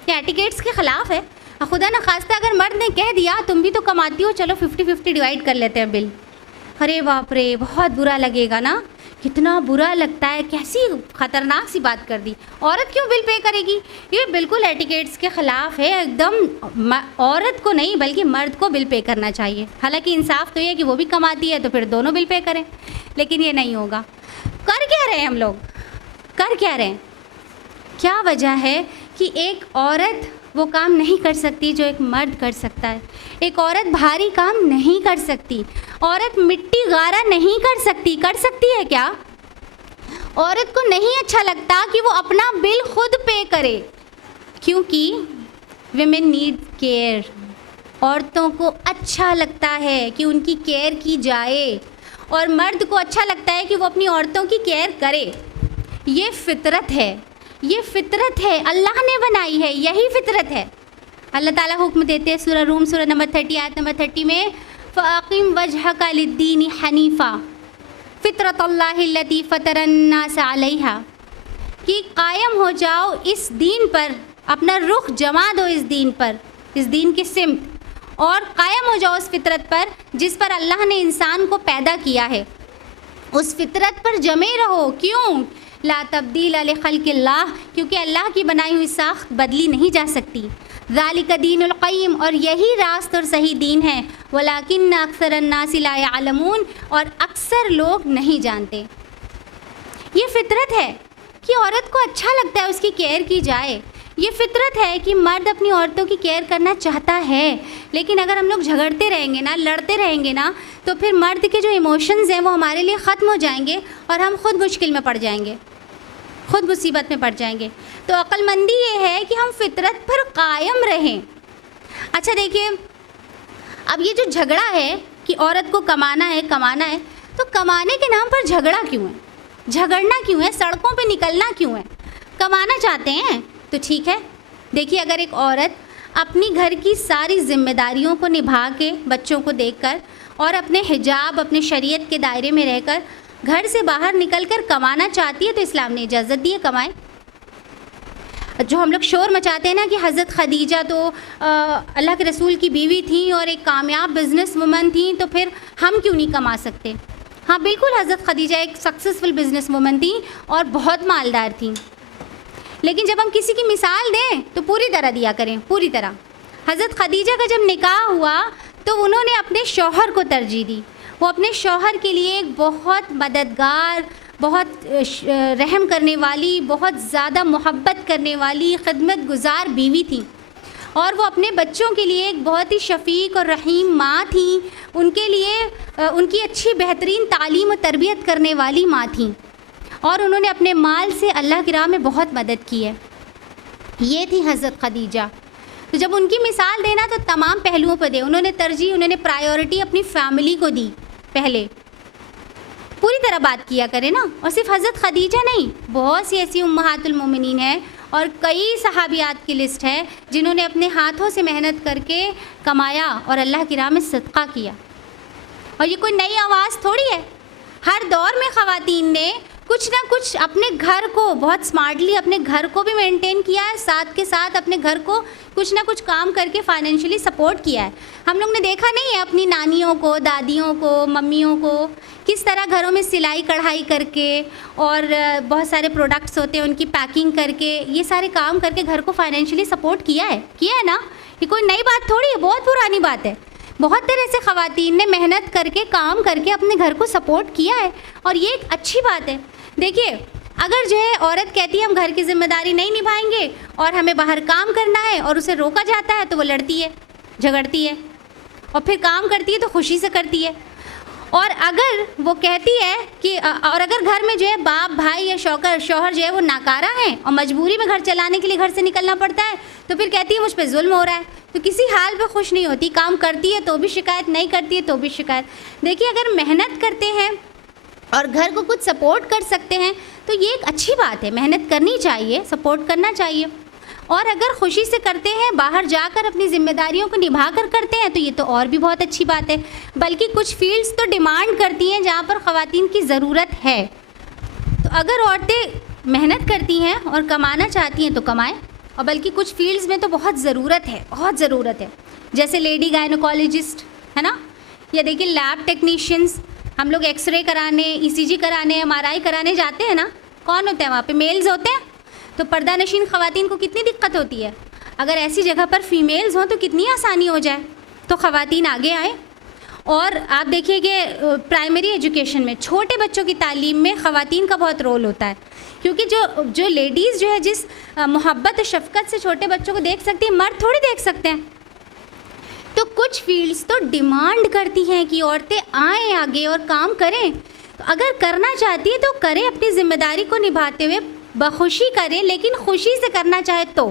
ये एटिकेट्स के ख़िलाफ़ है। खुदा न खास्ता अगर मर्द ने कह दिया तुम भी तो कमाती हो, चलो 50-50 डिवाइड कर लेते हैं बिल, अरे बाप रे, बहुत बुरा लगेगा ना। कितना बुरा लगता है, कैसी ख़तरनाक सी बात कर दी। औरत क्यों बिल पे करेगी? ये बिल्कुल एटिकेट्स के ख़िलाफ़ है एकदम। औरत को नहीं बल्कि मर्द को बिल पे करना चाहिए। हालांकि इंसाफ तो ये कि वो भी कमाती है तो फिर दोनों बिल पे करें, लेकिन ये नहीं होगा। कर क्या रहे हैं हम लोग, कर क्या रहे हैं? क्या वजह है कि एक औरत वो काम नहीं कर सकती जो एक मर्द कर सकता है। एक औरत भारी काम नहीं कर सकती, औरत मिट्टी गारा नहीं कर सकती है क्या? औरत को नहीं अच्छा लगता कि वो अपना बिल खुद पे करे, क्योंकि विमेन नीड केयर। औरतों को अच्छा लगता है कि उनकी केयर की जाए और मर्द को अच्छा लगता है कि वो अपनी औरतों की केयर करे। ये फितरत है, ये फितरत है, अल्लाह ने बनाई है, यही फितरत है। अल्लाह ताला हुक्म देते हैं सूरह रूम सूरह नंबर 30 आयत नंबर 30 में, फ़अक़िम वजहका लिद्दीन हनीफ़ा फ़ितरतल्लाहिल्लती फ़तरन्नास अलैहा, कि कायम हो जाओ इस दीन पर, अपना रुख जमा दो इस दीन पर, इस दीन की सिमत, और कायम हो जाओ उस फितरत पर जिस पर अल्लाह ने इंसान को पैदा किया है। उस फितरत पर जमे रहो। क्यों? ला तब्दील अली खल्क़िल्लाह, क्योंकि अल्लाह की बनाई हुई साख्त बदली नहीं जा सकती। ज़ालिका दीनुल क़य्यिम, और यही रास्त और सही दीन है। वलाकिन्न अक्सरन्नास ला यअलमून, और अक्सर लोग नहीं जानते। ये फितरत है कि औरत को अच्छा लगता है उसकी केयर की जाए। ये फितरत है कि मर्द अपनी औरतों की केयर करना चाहता है। लेकिन अगर हम लोग झगड़ते रहेंगे ना, लड़ते रहेंगे ना, तो फिर मर्द के जो इमोशंस हैं वो हमारे लिए ख़त्म हो जाएंगे और हम खुद मुश्किल में पड़ जाएंगे, खुद मुसीबत में पड़ जाएंगे। तो अक्लमंदी ये है कि हम फितरत पर कायम रहें। अच्छा देखिए, अब ये जो झगड़ा है कि औरत को कमाना है, तो कमाने के नाम पर झगड़ा क्यों है? झगड़ना क्यों है? सड़कों पे निकलना क्यों है? कमाना चाहते हैं तो ठीक है। देखिए, अगर एक औरत अपनी घर की सारी जिम्मेदारियों को निभा के, बच्चों को देखकर और अपने हिजाब, अपने शरीयत के दायरे में रहकर घर से बाहर निकलकर कमाना चाहती है तो इस्लाम ने इजाज़त दी है, कमाए। जो हम लोग शोर मचाते हैं ना कि हज़रत खदीजा तो अल्लाह के रसूल की बीवी थी और एक कामयाब बिजनेस वुमन थी, तो फिर हम क्यों नहीं कमा सकते? हाँ बिल्कुल, हज़रत खदीजा एक सक्सेसफुल बिजनेस वुमन थी और बहुत मालदार थी, लेकिन जब हम किसी की मिसाल दें तो पूरी तरह दिया करें, पूरी तरह। हज़रत खदीजा का जब निकाह हुआ तो उन्होंने अपने शौहर को तरजीह दी। वो अपने शौहर के लिए एक बहुत मददगार, बहुत रहम करने वाली, बहुत ज़्यादा मोहब्बत करने वाली, खिदमत गुज़ार बीवी थी। और वो अपने बच्चों के लिए एक बहुत ही शफ़ीक और रहीम माँ थी। उनके लिए उनकी अच्छी बेहतरीन तालीम और तरबियत करने वाली माँ थी, और उन्होंने अपने माल से अल्लाह की राह में बहुत मदद की है। ये थी हज़रत खदीजा। तो जब उनकी मिसाल देना तो तमाम पहलुओं पर दे। उन्होंने तरजीह, उन्होंने प्रायोरिटी अपनी फ़ैमिली को दी। पहले पूरी तरह बात किया करें ना। और सिर्फ हज़रत खदीजा नहीं, बहुत सी ऐसी उम्महातुल मोमिनीन हैं और कई सहाबियात की लिस्ट है जिन्होंने अपने हाथों से मेहनत करके कमाया और अल्लाह की राह में सदका किया। और ये कोई नई आवाज़ थोड़ी है। हर दौर में ख़वातीन ने कुछ ना कुछ अपने घर को बहुत स्मार्टली अपने घर को भी मेंटेन किया है, साथ के साथ अपने घर को कुछ ना कुछ काम करके फाइनेंशियली सपोर्ट किया है। हम लोग ने देखा नहीं है अपनी नानियों को, दादियों को, मम्मियों को किस तरह घरों में सिलाई कढ़ाई करके और बहुत सारे प्रोडक्ट्स होते हैं उनकी पैकिंग करके, ये सारे काम करके घर को फाइनेंशियली सपोर्ट किया है ना। ये कोई नई बात थोड़ी है, बहुत पुरानी बात है। बहुत तरह से ख़वातीन ने मेहनत करके काम करके अपने घर को सपोर्ट किया है और ये एक अच्छी बात है। देखिए, अगर जो है औरत कहती है हम घर की जिम्मेदारी नहीं निभाएंगे और हमें बाहर काम करना है और उसे रोका जाता है तो वो लड़ती है, झगड़ती है, और फिर काम करती है तो खुशी से करती है। और अगर वो कहती है कि और अगर घर में जो है बाप, भाई या शौहर जो है वो नाकारा हैं और मजबूरी में घर चलाने के लिए घर से निकलना पड़ता है तो फिर कहती है मुझ पे जुल्म हो रहा है, तो किसी हाल पे खुश नहीं होती। काम करती है तो भी शिकायत, नहीं करती है तो भी शिकायत। देखिए, अगर मेहनत करते हैं और घर को कुछ सपोर्ट कर सकते हैं तो ये एक अच्छी बात है। मेहनत करनी चाहिए, सपोर्ट करना चाहिए। और अगर खुशी से करते हैं, बाहर जाकर अपनी ज़िम्मेदारियों को निभा कर करते हैं तो ये तो और भी बहुत अच्छी बात है। बल्कि कुछ फील्ड्स तो डिमांड करती हैं जहाँ पर ख़वातीन की ज़रूरत है। तो अगर औरतें मेहनत करती हैं और कमाना चाहती हैं तो कमाएं, और बल्कि कुछ फील्ड्स में तो बहुत ज़रूरत है, बहुत ज़रूरत है। जैसे लेडी गायनोकोलॉजिस्ट है ना, या देखिए लैब टेक्नीशियंस। हम लोग एक्सरे कराने, ईसीजी कराने, एमआरआई कराने जाते हैं ना, कौन होते हैं वहाँ पे? मेल्स होते हैं। तो पर्दा नशीन ख़वातीन को कितनी दिक्कत होती है। अगर ऐसी जगह पर फीमेल्स हों तो कितनी आसानी हो जाए। तो ख़वातीन आगे आए। और आप देखिए कि प्राइमरी एजुकेशन में, छोटे बच्चों की तालीम में ख़वातीन का बहुत रोल होता है, क्योंकि जो लेडीज़ जो है जिस मोहब्बत शफ़क़त से छोटे बच्चों को देख सकती है, मर्द थोड़ी देख सकते हैं। तो कुछ फील्ड्स तो डिमांड करती हैं कि औरतें आएँ आगे और काम करें। तो अगर करना चाहती है तो करें, अपनी ज़िम्मेदारी को निभाते हुए बखुशी करें, लेकिन खुशी से करना चाहे तो,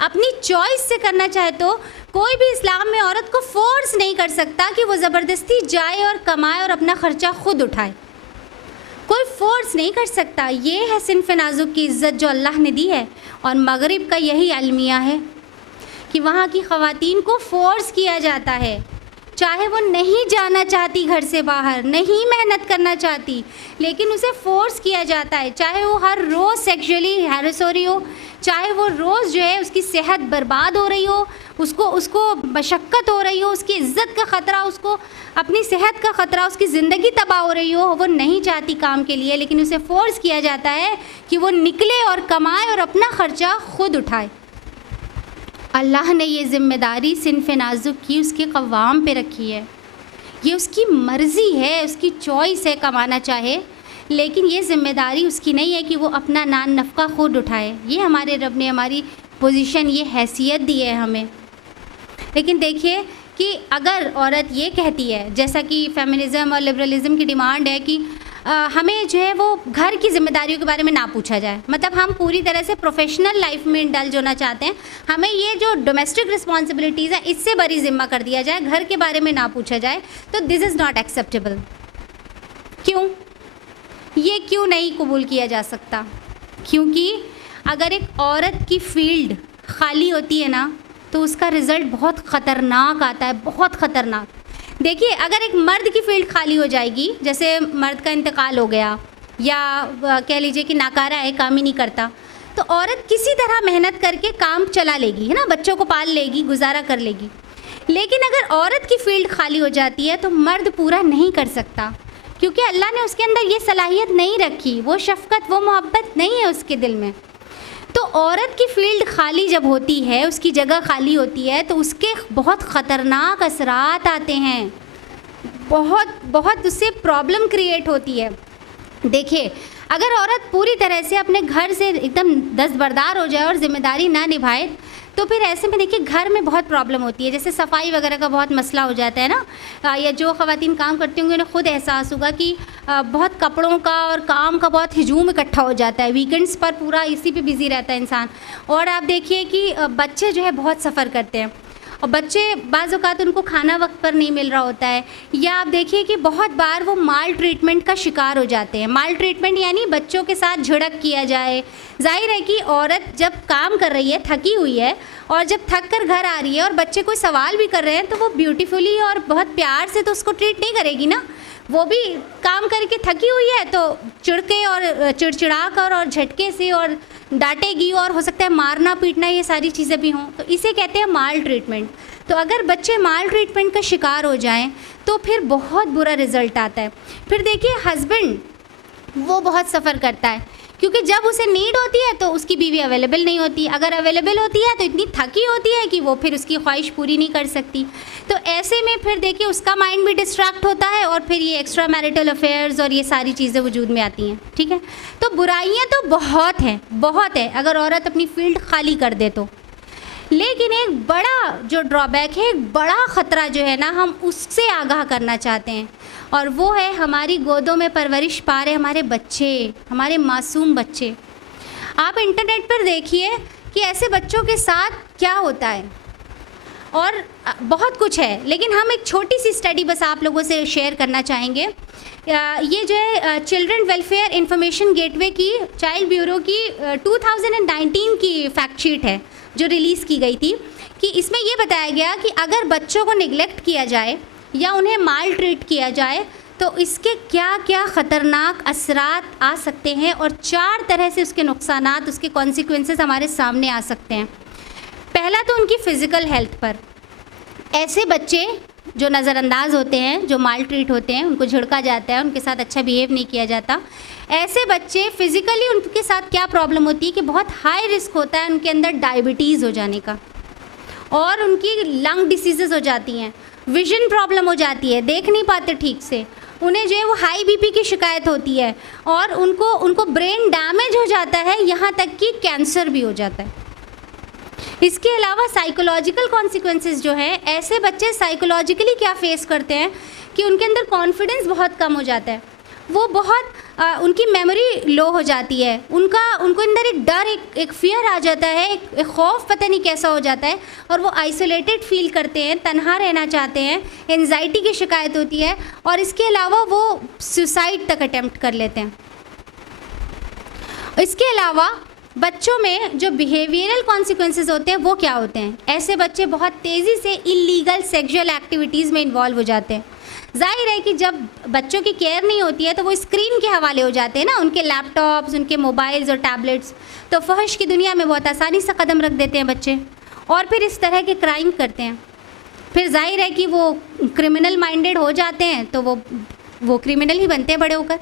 अपनी चॉइस से करना चाहे तो। कोई भी इस्लाम में औरत को फोर्स नहीं कर सकता कि वो ज़बरदस्ती जाए और कमाए और अपना ख़र्चा खुद उठाए। कोई फोर्स नहीं कर सकता। ये है सिन्फ़ नाज़ुक की इज़्ज़त जो अल्लाह ने दी है। और मगरिब का यही अलमिया है कि वहाँ की ख़वातीन को फोर्स किया जाता है, चाहे वो नहीं जाना चाहती घर से बाहर, नहीं मेहनत करना चाहती, लेकिन उसे फोर्स किया जाता है। चाहे वो हर रोज़ सेक्सुअली हैरेस हो रही हो, चाहे वो रोज़ जो है उसकी सेहत बर्बाद हो रही हो, उसको मशक्क़त हो रही हो, उसकी इज़्ज़त का ख़तरा, उसको अपनी सेहत का ख़तरा, उसकी ज़िंदगी तबाह हो रही हो, वो नहीं चाहती काम के लिए, लेकिन उसे फोर्स किया जाता है कि वो निकले और कमाए और अपना ख़र्चा खुद उठाए। अल्लाह ने ये ज़िम्मेदारी सिन्फ़ नाज़ुक की उसके क़वाम पे रखी है। ये उसकी मर्ज़ी है, उसकी चॉइस है कमाना चाहे, लेकिन ये ज़िम्मेदारी उसकी नहीं है कि वो अपना नान नफ़का खुद उठाए। ये हमारे रब ने हमारी पोजीशन, ये हैसियत दी है हमें। लेकिन देखिए कि अगर औरत ये कहती है, जैसा कि फेमिनिज़म और लिबरलिज़म की डिमांड है कि हमें जो है वो घर की ज़िम्मेदारियों के बारे में ना पूछा जाए, मतलब हम पूरी तरह से प्रोफेशनल लाइफ में इंडल्ज होना चाहते हैं, हमें ये जो डोमेस्टिक रिस्पॉन्सिबिलिटीज़ है इससे बड़ी ज़िम्मा कर दिया जाए, घर के बारे में ना पूछा जाए, तो दिस इज़ नॉट एक्सेप्टेबल। क्यों? ये क्यों नहीं कबूल किया जा सकता? क्योंकि अगर एक औरत की फील्ड खाली होती है ना तो उसका रिज़ल्ट बहुत ख़तरनाक आता है, बहुत ख़तरनाक। देखिए, अगर एक मर्द की फील्ड खाली हो जाएगी, जैसे मर्द का इंतकाल हो गया या कह लीजिए कि नाकारा है, काम ही नहीं करता, तो औरत किसी तरह मेहनत करके काम चला लेगी, है ना, बच्चों को पाल लेगी, गुजारा कर लेगी। लेकिन अगर औरत की फील्ड खाली हो जाती है तो मर्द पूरा नहीं कर सकता, क्योंकि अल्लाह ने उसके अंदर ये सलाहियत नहीं रखी, वो शफ़क़त, वो मोहब्बत नहीं है उसके दिल में। तो औरत की फील्ड खाली जब होती है, उसकी जगह खाली होती है, तो उसके बहुत ख़तरनाक असरात आते हैं, बहुत उससे प्रॉब्लम क्रिएट होती है। देखिए, अगर औरत पूरी तरह से अपने घर से एकदम दस्तबरदार हो जाए और ज़िम्मेदारी ना निभाए, तो फिर ऐसे में देखिए घर में बहुत प्रॉब्लम होती है। जैसे सफाई वगैरह का बहुत मसला हो जाता है ना, या जो ख़वातीन काम करती होंगी उन्हें खुद एहसास होगा कि बहुत कपड़ों का और काम का बहुत हजूम इकट्ठा हो जाता है। वीकेंड्स पर पूरा इसी पे बिज़ी रहता है इंसान। और आप देखिए कि बच्चे जो है बहुत सफ़र करते हैं, और बच्चे बाज़ औक़ात उनको खाना वक्त पर नहीं मिल रहा होता है, या आप देखिए कि बहुत बार वो माल ट्रीटमेंट का शिकार हो जाते हैं। माल ट्रीटमेंट यानी बच्चों के साथ झिड़क किया जाए। जाहिर है कि औरत जब काम कर रही है, थकी हुई है, और जब थक कर घर आ रही है और बच्चे कोई सवाल भी कर रहे हैं, तो वो ब्यूटीफुली और बहुत प्यार से तो उसको ट्रीट नहीं करेगी ना। वो भी काम करके थकी हुई है तो चिढ़के और चिड़चिड़ा कर और झटके से और डांटेगी, और हो सकता है मारना पीटना, ये सारी चीज़ें भी हों। तो इसे कहते हैं माल ट्रीटमेंट। तो अगर बच्चे माल ट्रीटमेंट का शिकार हो जाएं तो फिर बहुत बुरा रिज़ल्ट आता है। फिर देखिए हस्बैंड वो बहुत सफ़र करता है, क्योंकि जब उसे नीड होती है तो उसकी बीवी अवेलेबल नहीं होती। अगर अवेलेबल होती है तो इतनी थकी होती है कि वो फिर उसकी ख्वाहिश पूरी नहीं कर सकती। तो ऐसे में फिर देखिए उसका माइंड भी डिस्ट्रैक्ट होता है, और फिर ये एक्स्ट्रा मैरिटल अफेयर्स और ये सारी चीज़ें वजूद में आती हैं। ठीक है, तो बुराइयाँ तो बहुत हैं, बहुत है अगर औरत अपनी फील्ड खाली कर दे तो। लेकिन एक बड़ा जो ड्रॉबैक है, एक बड़ा ख़तरा जो है ना, हम उससे आगाह करना चाहते हैं, और वो है हमारी गोदों में परवरिश पा रहे हमारे बच्चे, हमारे मासूम बच्चे। आप इंटरनेट पर देखिए कि ऐसे बच्चों के साथ क्या होता है, और बहुत कुछ है, लेकिन हम एक छोटी सी स्टडी बस आप लोगों से शेयर करना चाहेंगे। ये जो है चिल्ड्रन वेलफेयर इंफॉर्मेशन गेटवे की, चाइल्ड ब्यूरो की 2019 की फैक्ट शीट है जो रिलीज़ की गई थी, कि इसमें ये बताया गया कि अगर बच्चों को निगलेक्ट किया जाए या उन्हें माल ट्रीट किया जाए तो इसके क्या क्या ख़तरनाक असरात आ सकते हैं, और 4 तरह से उसके नुकसानात, उसके कॉन्सिक्वेंसेस हमारे सामने आ सकते हैं। पहला तो उनकी फ़िज़िकल हेल्थ पर। ऐसे बच्चे जो नज़रअंदाज होते हैं, जो माल ट्रीट होते हैं, उनको झिड़का जाता है, उनके साथ अच्छा बिहेव नहीं किया जाता, ऐसे बच्चे फ़िज़िकली उनके साथ क्या प्रॉब्लम होती है कि बहुत हाई रिस्क होता है उनके अंदर डायबिटीज़ हो जाने का, और उनकी लंग डिसीज़ेज़ हो जाती हैं, विजन प्रॉब्लम हो जाती है, देख नहीं पाते ठीक से, उन्हें जो है वो हाई बीपी की शिकायत होती है, और उनको ब्रेन डैमेज हो जाता है, यहाँ तक कि कैंसर भी हो जाता है। इसके अलावा साइकोलॉजिकल कॉन्सिक्वेंसेस जो हैं, ऐसे बच्चे साइकोलॉजिकली क्या फेस करते हैं कि उनके अंदर कॉन्फिडेंस बहुत कम हो जाता है, वो बहुत उनकी मेमोरी लो हो जाती है, उनको अंदर एक डर, एक फियर आ जाता है, एक खौफ पता नहीं कैसा हो जाता है, और वो आइसोलेटेड फील करते हैं, तन्हा रहना चाहते हैं, एंजाइटी की शिकायत होती है, और इसके अलावा वो सुसाइड तक अटेम्प्ट कर लेते हैं। इसके अलावा बच्चों में जो बिहेवियरल कॉन्सिक्वेंसेस होते हैं वो क्या होते हैं, ऐसे बच्चे बहुत तेज़ी से इलीगल सेक्सुअल एक्टिविटीज़ में इन्वॉल्व हो जाते हैं। जाहिर है कि जब बच्चों की केयर नहीं होती है तो वो स्क्रीन के हवाले हो जाते हैं ना, उनके लैपटॉप्स, उनके मोबाइल्स और टैबलेट्स, तो फहश की दुनिया में बहुत आसानी से कदम रख देते हैं बच्चे, और फिर इस तरह के क्राइम करते हैं। फिर जाहिर है कि वो क्रिमिनल माइंडेड हो जाते हैं, तो वो क्रिमिनल ही बनते हैं बड़े होकर।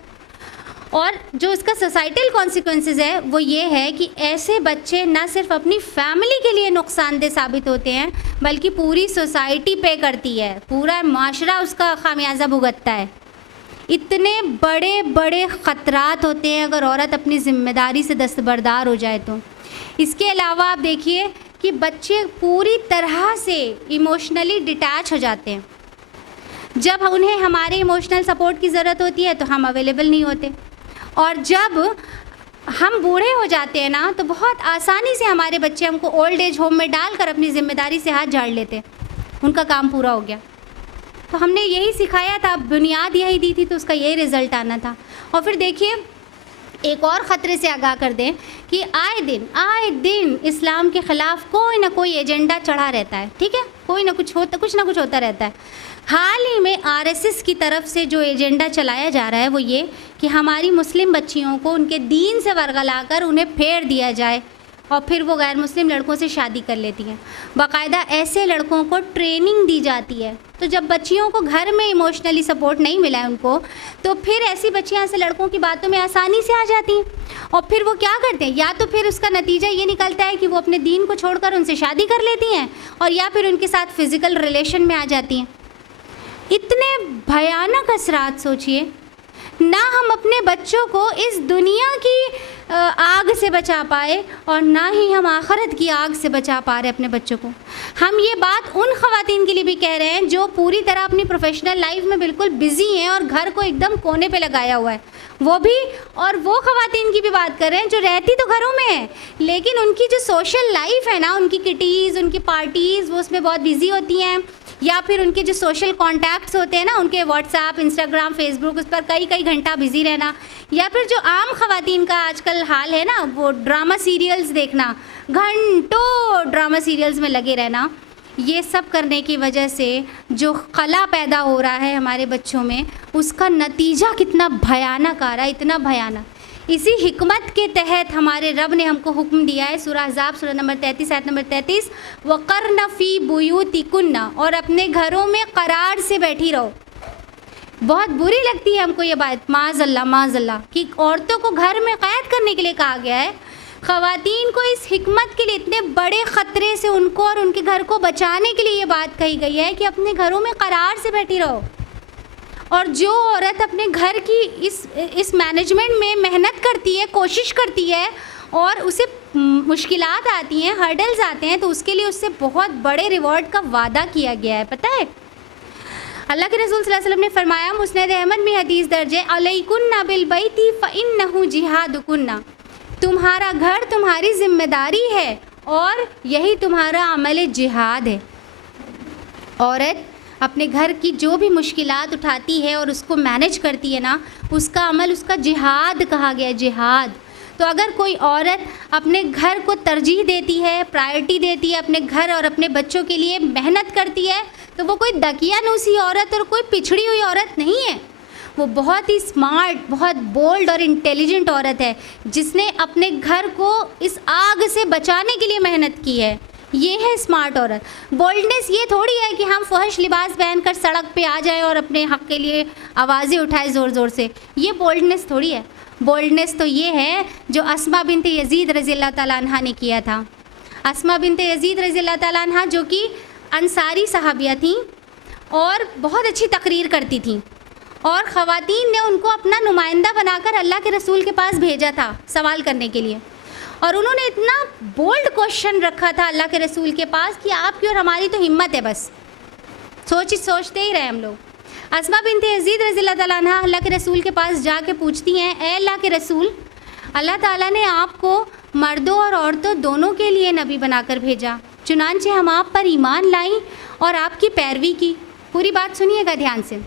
और जो इसका सोसाइटल कॉन्सिक्वेंसेस है वो ये है कि ऐसे बच्चे न सिर्फ अपनी फैमिली के लिए नुकसानदेह साबित होते हैं, बल्कि पूरी सोसाइटी पे करती है, पूरा माशरा उसका खामियाजा भुगतता है। इतने बड़े बड़े ख़तरात होते हैं अगर औरत अपनी ज़िम्मेदारी से दस्तबरदार हो जाए तो। इसके अलावा आप देखिए कि बच्चे पूरी तरह से इमोशनली डिटैच हो जाते हैं। जब उन्हें हमारे इमोशनल सपोर्ट की ज़रूरत होती है तो हम अवेलेबल नहीं होते, और जब हम बूढ़े हो जाते हैं ना तो बहुत आसानी से हमारे बच्चे हमको ओल्ड एज होम में डालकर अपनी ज़िम्मेदारी से हाथ झाड़ लेते, उनका काम पूरा हो गया। तो हमने यही सिखाया था, बुनियाद यही दी थी, तो उसका यही रिज़ल्ट आना था। और फिर देखिए एक और ख़तरे से आगाह कर दें कि आए दिन इस्लाम के ख़िलाफ़ कोई ना कोई एजेंडा चढ़ा रहता है, ठीक है, कुछ ना कुछ होता रहता है। हाल ही में आरएसएस की तरफ से जो एजेंडा चलाया जा रहा है वो ये कि हमारी मुस्लिम बच्चियों को उनके दीन से वरगलाकर उन्हें फेर दिया जाए, और फिर वो गैर मुस्लिम लड़कों से शादी कर लेती हैं। बाकायदा ऐसे लड़कों को ट्रेनिंग दी जाती है। तो जब बच्चियों को घर में इमोशनली सपोर्ट नहीं मिला है उनको, तो फिर ऐसी बच्चियां ऐसे लड़कों की बातों में आसानी से आ जाती हैं, और फिर वो क्या करते हैं, या तो फिर उसका नतीजा ये निकलता है कि वो अपने दीन को छोड़कर उनसे शादी कर लेती हैं, और या फिर उनके साथ फ़िज़िकल रिलेशन में आ जाती हैं। इतने भयानक असरात सोचिए। ना हम अपने बच्चों को इस दुनिया की आग से बचा पाए और ना ही हम आखिरत की आग से बचा पा रहे अपने बच्चों को। हम ये बात उन ख़वातीन के लिए भी कह रहे हैं जो पूरी तरह अपनी प्रोफेशनल लाइफ में बिल्कुल बिज़ी हैं और घर को एकदम कोने पे लगाया हुआ है, वो भी, और वो ख़वातीन की भी बात कर रहे हैं जो रहती तो घरों में है लेकिन उनकी जो सोशल लाइफ है ना, उनकी किटीज़, उनकी पार्टीज़, वो उसमें बहुत बिज़ी होती हैं, या फिर उनके जो सोशल कॉन्टैक्ट्स होते हैं ना, उनके व्हाट्सएप, इंस्टाग्राम, फेसबुक, उस पर कई कई घंटा बिज़ी रहना, या फिर जो आम ख़वातीन का आजकल हाल है ना, वो ड्रामा सीरियल्स देखना, घंटों ड्रामा सीरियल्स में लगे रहना, ये सब करने की वजह से जो खला पैदा हो रहा है हमारे बच्चों में, उसका नतीजा कितना भयानक आ रहा है, इतना भयानक। इसी हिकमत के तहत हमारे रब ने हमको हुक्म दिया है, सूरह अहज़ाब सूरह नंबर 33 आयत नंबर 33, वक़र्न फ़ी बुयूतिकुन्ना, और अपने घरों में करार से बैठी रहो। बहुत बुरी लगती है हमको ये बात, माज़अल्लाह, कि औरतों को घर में क़ैद करने के लिए कहा गया है। ख़वातीन को इस हिकमत के लिए, इतने बड़े ख़तरे से उनको और उनके घर को बचाने के लिए ये बात कही गई है कि अपने घरों में करार से बैठी रहो। और जो औरत अपने घर की इस मैनेजमेंट में मेहनत करती है, कोशिश करती है और उसे मुश्किलात आती हैं, हर्डल्स आते हैं, तो उसके लिए उससे बहुत बड़े रिवॉर्ड का वादा किया गया है। पता है, अल्लाह के रसूल सल्लल्लाहु अलैहि वसल्लम ने फरमाया, मुस्नद अहमद में हदीस दर्ज है, अलैकुन्ना बिल बैती फ़इन्नहु जिहादुकुन्ना, तुम्हारा घर तुम्हारी जिम्मेदारी है और यही तुम्हारा अमल जिहाद है। औरत अपने घर की जो भी मुश्किलात उठाती है और उसको मैनेज करती है ना, उसका अमल, उसका जिहाद कहा गया है, जिहाद। तो अगर कोई औरत अपने घर को तरजीह देती है, प्रायोरिटी देती है, अपने घर और अपने बच्चों के लिए मेहनत करती है, तो वो कोई दकियानूसी औरत और कोई पिछड़ी हुई औरत नहीं है, वो बहुत ही स्मार्ट, बहुत बोल्ड और इंटेलिजेंट औरत है जिसने अपने घर को इस आग से बचाने के लिए मेहनत की है। ये है स्मार्ट औरत। बोल्डनेस ये थोड़ी है कि हम फहश लिबास पहनकर सड़क पे आ जाएं और अपने हक़ के लिए आवाज़ें उठाएं ज़ोर ज़ोर से, ये बोल्डनेस थोड़ी है। बोल्डनेस तो ये है जो अस्मा बिनत यज़ीद रज़ियल्लाहु ताला अन्हा ने किया था। अस्मा बिनत यज़ीद रज़ियल्लाहु ताला अन्हा जो कि अंसारी सहाबिया थीं और बहुत अच्छी तकरीर करती थीं, और ख़वातीन ने उनको अपना नुमाइंदा बनाकर अल्लाह के रसूल के पास भेजा था सवाल करने के लिए, और उन्होंने इतना बोल्ड क्वेश्चन रखा था अल्लाह के रसूल के पास कि आपकी और हमारी तो हिम्मत है, बस सोचते ही रहे हम लोग। अस्मा बिनत यज़ीद रज़ियल्लाहु ताला अन्हा अल्लाह के रसूल के पास जाके पूछती हैं, ए अल्लाह के रसूल, अल्लाह ताला ने आपको मर्दों और औरतों दोनों के लिए नबी बनाकर भेजा, चुनांचे हम आप पर ईमान लाई और आपकी पैरवी की। पूरी बात सुनिएगा ध्यान से।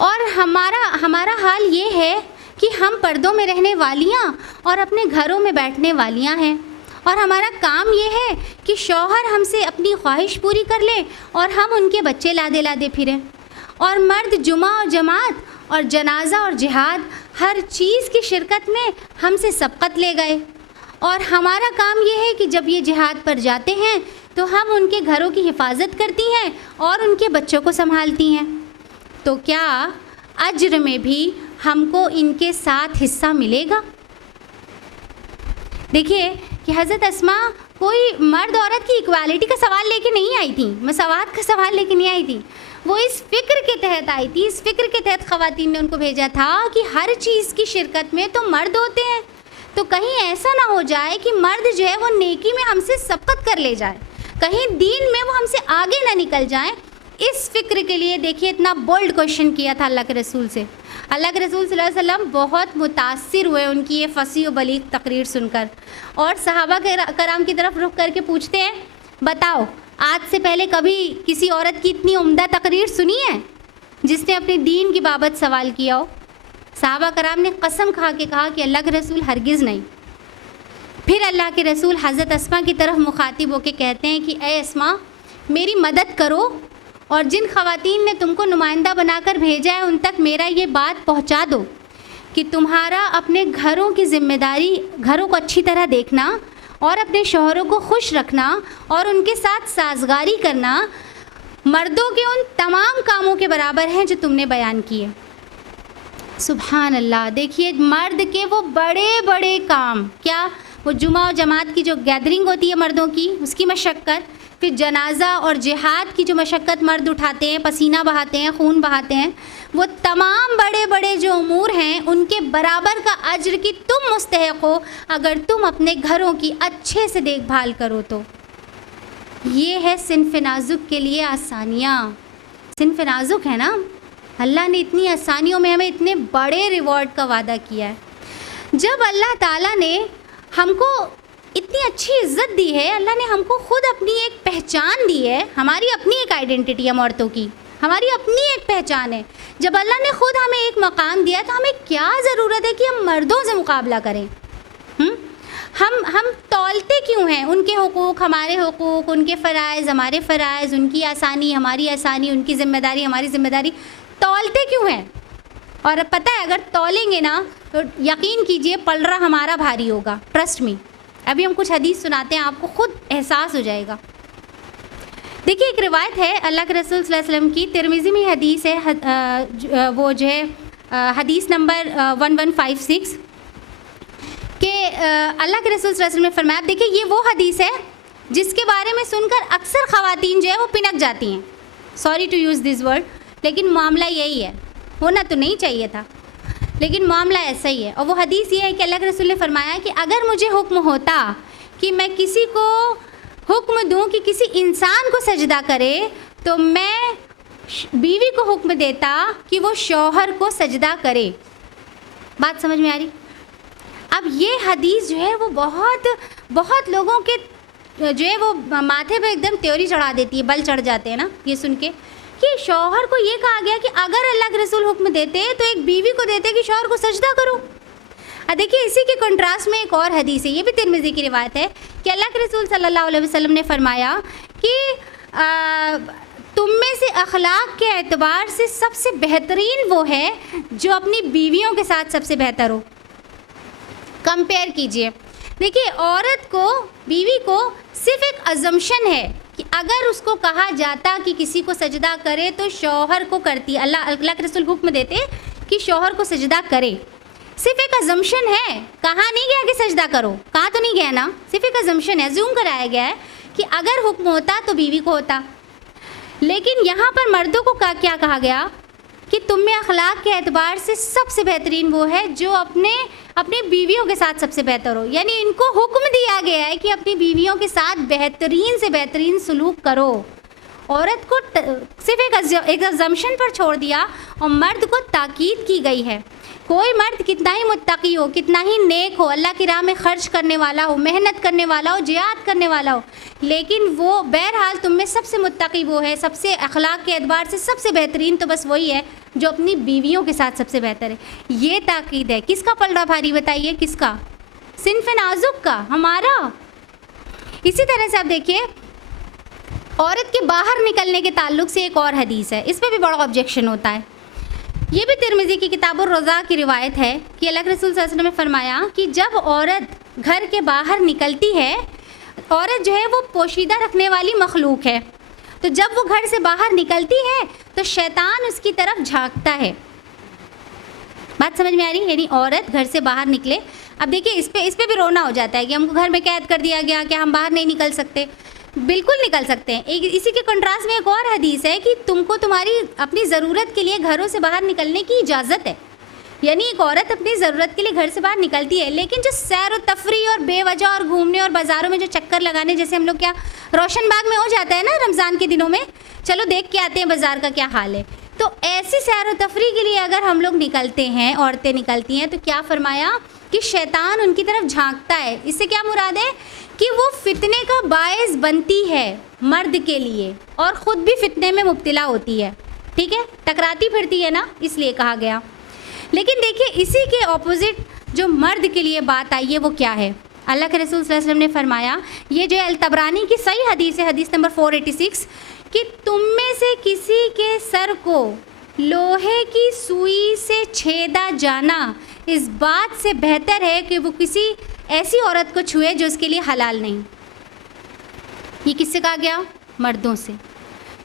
और हमारा हाल ये है कि हम पर्दों में रहने वालियाँ और अपने घरों में बैठने वालियाँ हैं, और हमारा काम ये है कि शौहर हमसे अपनी ख्वाहिश पूरी कर ले और हम उनके बच्चे लादे लादे फिरें, और मर्द जुमा और जमात और जनाजा और जिहाद हर चीज़ की शिरकत में हमसे सबकत ले गए, और हमारा काम ये है कि जब ये जिहाद पर जाते हैं तो हम उनके घरों की हिफाजत करती हैं और उनके बच्चों को संभालती हैं। तो क्या अज्र में भी हमको इनके साथ हिस्सा मिलेगा? देखिए कि हज़रत अस्मा कोई मर्द औरत की इक्वालिटी का सवाल लेके नहीं आई थी, मसावात का सवाल लेके नहीं आई थी, वो इस फ़िक्र के तहत आई थी। इस फ़िक्र के तहत ख़वातीन ने उनको भेजा था कि हर चीज़ की शिरकत में तो मर्द होते हैं, तो कहीं ऐसा ना हो जाए कि मर्द जो है वो नेकी में हमसे सबकत कर ले जाए, कहीं दीन में वो हमसे आगे ना निकल जाए। इस फ़िक्र के लिए देखिए इतना बोल्ड क्वेश्चन किया था अल्लाह के रसूल से। अल्लाह के रसूल सल्लल्लाहु अलैहि वसल्लम बहुत मुतासिर हुए उनकी ये फसी और बलीग तकरीर सुनकर, और सहाबा कराम की तरफ रुख करके पूछते हैं, बताओ आज से पहले कभी किसी औरत की इतनी उम्दा तकरीर सुनी है जिसने अपने दीन की बाबत सवाल किया हो? सहाबा कराम ने कसम खा के कहा कि अल्लाह के रसूल हरगिज़ नहीं। फिर अल्लाह के रसूल हज़रत अस्मा की तरफ मुखातिब होकर कहते हैं कि ए अस्मा, मेरी मदद करो और जिन ख़वातीन ने तुमको नुमाइंदा बनाकर भेजा है उन तक मेरा ये बात पहुंचा दो कि तुम्हारा अपने घरों की ज़िम्मेदारी, घरों को अच्छी तरह देखना और अपने शौहरों को खुश रखना और उनके साथ साजगारी करना मर्दों के उन तमाम कामों के बराबर हैं जो तुमने बयान किए। सुभान अल्लाह। देखिए मर्द के वो बड़े बड़े काम, क्या वो जुमा और जमात की जो गैदरिंग होती है मर्दों की, उसकी मशक्क़त, फिर जनाजा और जिहाद की जो मशक्क़त मर्द उठाते हैं, पसीना बहाते हैं, खून बहाते हैं, वो तमाम बड़े बड़े जो उमूर हैं उनके बराबर का अज्र की तुम मुस्तहिक़ हो अगर तुम अपने घरों की अच्छे से देखभाल करो तो। ये है सिन्फ़ नाज़ुक के लिए आसानियाँ। सिन्फ़ नाज़ुक है ना, अल्लाह ने इतनी आसानियों में हमें इतने बड़े रिवॉर्ड का वादा किया है। जब अल्लाह ताला ने हमको इतनी अच्छी इज़्ज़त दी है, अल्लाह ने हमको ख़ुद अपनी एक पहचान दी है, हमारी अपनी एक आइडेंटिटी है औरतों की, हमारी अपनी एक पहचान है। जब अल्लाह ने ख़ुद हमें एक मकाम दिया तो हमें क्या ज़रूरत है कि हम मर्दों से मुकाबला करें? हम तौलते क्यों हैं? उनके हुकूक़ हमारे हुकूक़, उनके फ़राइज़ हमारे फ़राइज़, उनकी आसानी हमारी आसानी, उनकी ज़िम्मेदारी हमारी ज़िम्मेदारी, तौलते क्यों हैं? और पता है, अगर तौलेंगे ना तो यकीन कीजिए पलड़ा हमारा भारी होगा। Trust me. अभी हम कुछ हदीस सुनाते हैं, आपको ख़ुद एहसास हो जाएगा। देखिए, एक रिवायत है अल्लाह के रसूल सल्लल्लाहु अलैहि वसल्लम की, तिरमिज़ी में हदीस है, वो जो है हदीस नंबर 1156 कि अल्लाह के रसूल सल्लल्लाहु अलैहि वसल्लम ने फरमाया, देखिए ये वो हदीस है जिसके बारे में सुनकर अक्सर ख़वातीन जो है वो पिनक जाती हैं। Sorry to use this word, लेकिन मामला यही है। होना तो नहीं चाहिए था, लेकिन मामला ऐसा ही है। और वो हदीस ये है कि अल्लाह के रसूल ने फरमाया कि अगर मुझे हुक्म होता कि मैं किसी को हुक्म दूं कि किसी इंसान को सजदा करे, तो मैं बीवी को हुक्म देता कि वो शौहर को सजदा करे। बात समझ में आ रही? अब ये हदीस जो है वो बहुत लोगों के जो है वो माथे पे एकदम त्योरी चढ़ा देती है, बल चढ़ जाते हैं ना ये सुन के कि शौहर को ये कहा गया कि अगर अल्लाह के रसूल हुक्म देते तो एक बीवी को देते कि शौहर को सजदा करो। देखिए, इसी के कंट्रास्ट में एक और हदीस है, ये भी तिरमिज़ी की रिवायत है कि अल्लाह के रसूल सल्लल्लाहु अलैहि वसल्लम ने फरमाया कि तुम में से अखलाक के एतबार से सबसे बेहतरीन वो है जो अपनी बीवियों के साथ सबसे बेहतर हो। कंपेयर कीजिए, देखिए औरत को, बीवी को सिर्फ एक अजम्पशन है कि अगर उसको कहा जाता कि किसी को सजदा करे तो शौहर को करती। अल्लाह के रसूल हुक्म देते कि शौहर को सजदा करे, सिर्फ एक अजम्पशन है, कहा नहीं गया कि सजदा करो, कहा तो नहीं गया ना, सिर्फ एक अजम्पशन है, अज्यूम कराया गया है कि अगर हुक्म होता तो बीवी को होता। लेकिन यहाँ पर मर्दों को क्या कहा गया कि तुम में अखलाक के एतबार से सबसे बेहतरीन वो है जो अपनी बीवियों के साथ सबसे बेहतर हो। यानी इनको हुक्म दिया गया है कि अपनी बीवियों के साथ बेहतरीन से बेहतरीन सलूक करो। औरत को सिर्फ एक अजम्पशन पर छोड़ दिया और मर्द को ताकीद की गई है। कोई मर्द कितना ही मुत्तकी हो, कितना ही नेक हो, अल्लाह की राह में खर्च करने वाला हो, मेहनत करने वाला हो, जिहाद करने वाला हो, लेकिन वो बहरहाल तुम में सबसे मुत्तकी वो है, सबसे अखलाक के एतबार से सबसे बेहतरीन तो बस वही है जो अपनी बीवियों के साथ सबसे बेहतर है। ये ताकीद है। किसका पलड़ा भारी बताइए? किसका? सिन्फ़ नाज़ुक का, हमारा। इसी तरह से आप देखिए, औरत के बाहर निकलने के ताल्लुक से एक और हदीस है, इस पर भी बड़ा ऑब्जेक्शन होता है। ये भी तिरमिज़ी की किताबुर रोज़ा की रिवायत है कि अल्लाह के रसूल सल्लल्लाहु अलैहि वसल्लम ने फरमाया कि जब औरत घर के बाहर निकलती है, औरत जो है वो पोशीदा रखने वाली मखलूक है, तो जब वो घर से बाहर निकलती है तो शैतान उसकी तरफ झांकता है। बात समझ में आ रही? यानी औरत घर से बाहर निकले, अब देखिए इस पे भी रोना हो जाता है कि हमको घर में कैद कर दिया गया, क्या हम बाहर नहीं निकल सकते? बिल्कुल निकल सकते हैं। इसी के कंट्रास्ट में एक और हदीस है कि तुमको तुम्हारी अपनी ज़रूरत के लिए घरों से बाहर निकलने की इजाज़त है। यानी एक औरत अपनी ज़रूरत के लिए घर से बाहर निकलती है, लेकिन जो सैर और तफरी और बेवजह और घूमने और बाज़ारों में जो चक्कर लगाने, जैसे हम लोग क्या रोशन बाग में हो जाता है ना रमज़ान के दिनों में, चलो देख के आते हैं बाज़ार का क्या हाल है, तो ऐसी सैर और तफरी के लिए अगर हम लोग निकलते हैं, औरतें निकलती हैं, तो क्या फरमाया कि शैतान उनकी तरफ झांकता है। इससे क्या मुराद है कि वो फितने का बायस बनती है मर्द के लिए और ख़ुद भी फितने में मुब्तला होती है। ठीक है, टकराती फिरती है ना, इसलिए कहा गया। लेकिन देखिए इसी के ऑपोजिट जो मर्द के लिए बात आई है वो क्या है? अल्लाह के रसूल सल्लल्लाहु अलैहि वसल्लम ने फरमाया, ये जो अल-तबरानी की सही हदीस है, हदीस नंबर 486, कि तुम में से किसी के सर को लोहे की सुई से छेदा जाना इस बात से बेहतर है कि वो किसी ऐसी औरत को छुए जो उसके लिए हलाल नहीं। ये किससे कहा गया? मर्दों से।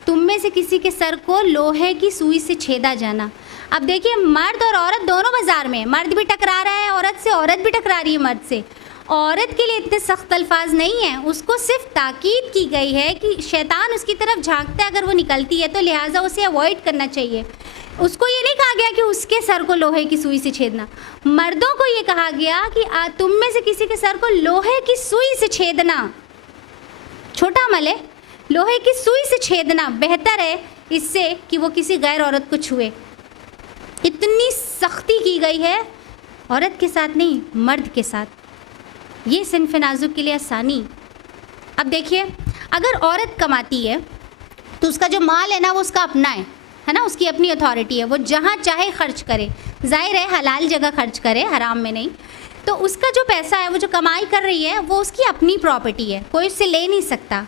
तुम में से किसी के सर को लोहे की सुई से छेदा जाना। अब देखिए मर्द और औरत दोनों बाजार में, मर्द भी टकरा रहा है औरत से, औरत भी टकरा रही है मर्द से, औरत के लिए इतने सख्त अल्फाज नहीं हैं, उसको सिर्फ ताकीद की गई है कि शैतान उसकी तरफ झांकता है अगर वो निकलती है, तो लिहाजा उसे अवॉइड करना चाहिए। उसको ये नहीं कहा गया कि उसके सर को लोहे की सुई से छेदना। मर्दों को ये कहा गया कि तुम में से किसी के सर को लोहे की सुई से छेदना छोटा अमल है, लोहे की सुई से छेदना बेहतर है इससे कि वो किसी गैर औरत को छुए। इतनी सख्ती की गई है, औरत के साथ नहीं मर्द के साथ। ये सिन्फ नाजुक के लिए आसानी। अब देखिए, अगर औरत कमाती है तो उसका जो माल है ना वो उसका अपना है ना, उसकी अपनी अथॉरिटी है, वो जहाँ चाहे खर्च करे, जाहिर है हलाल जगह खर्च करे, हराम में नहीं। तो उसका जो पैसा है, वो जो कमाई कर रही है, वो उसकी अपनी प्रॉपर्टी है, कोई उससे ले नहीं सकता।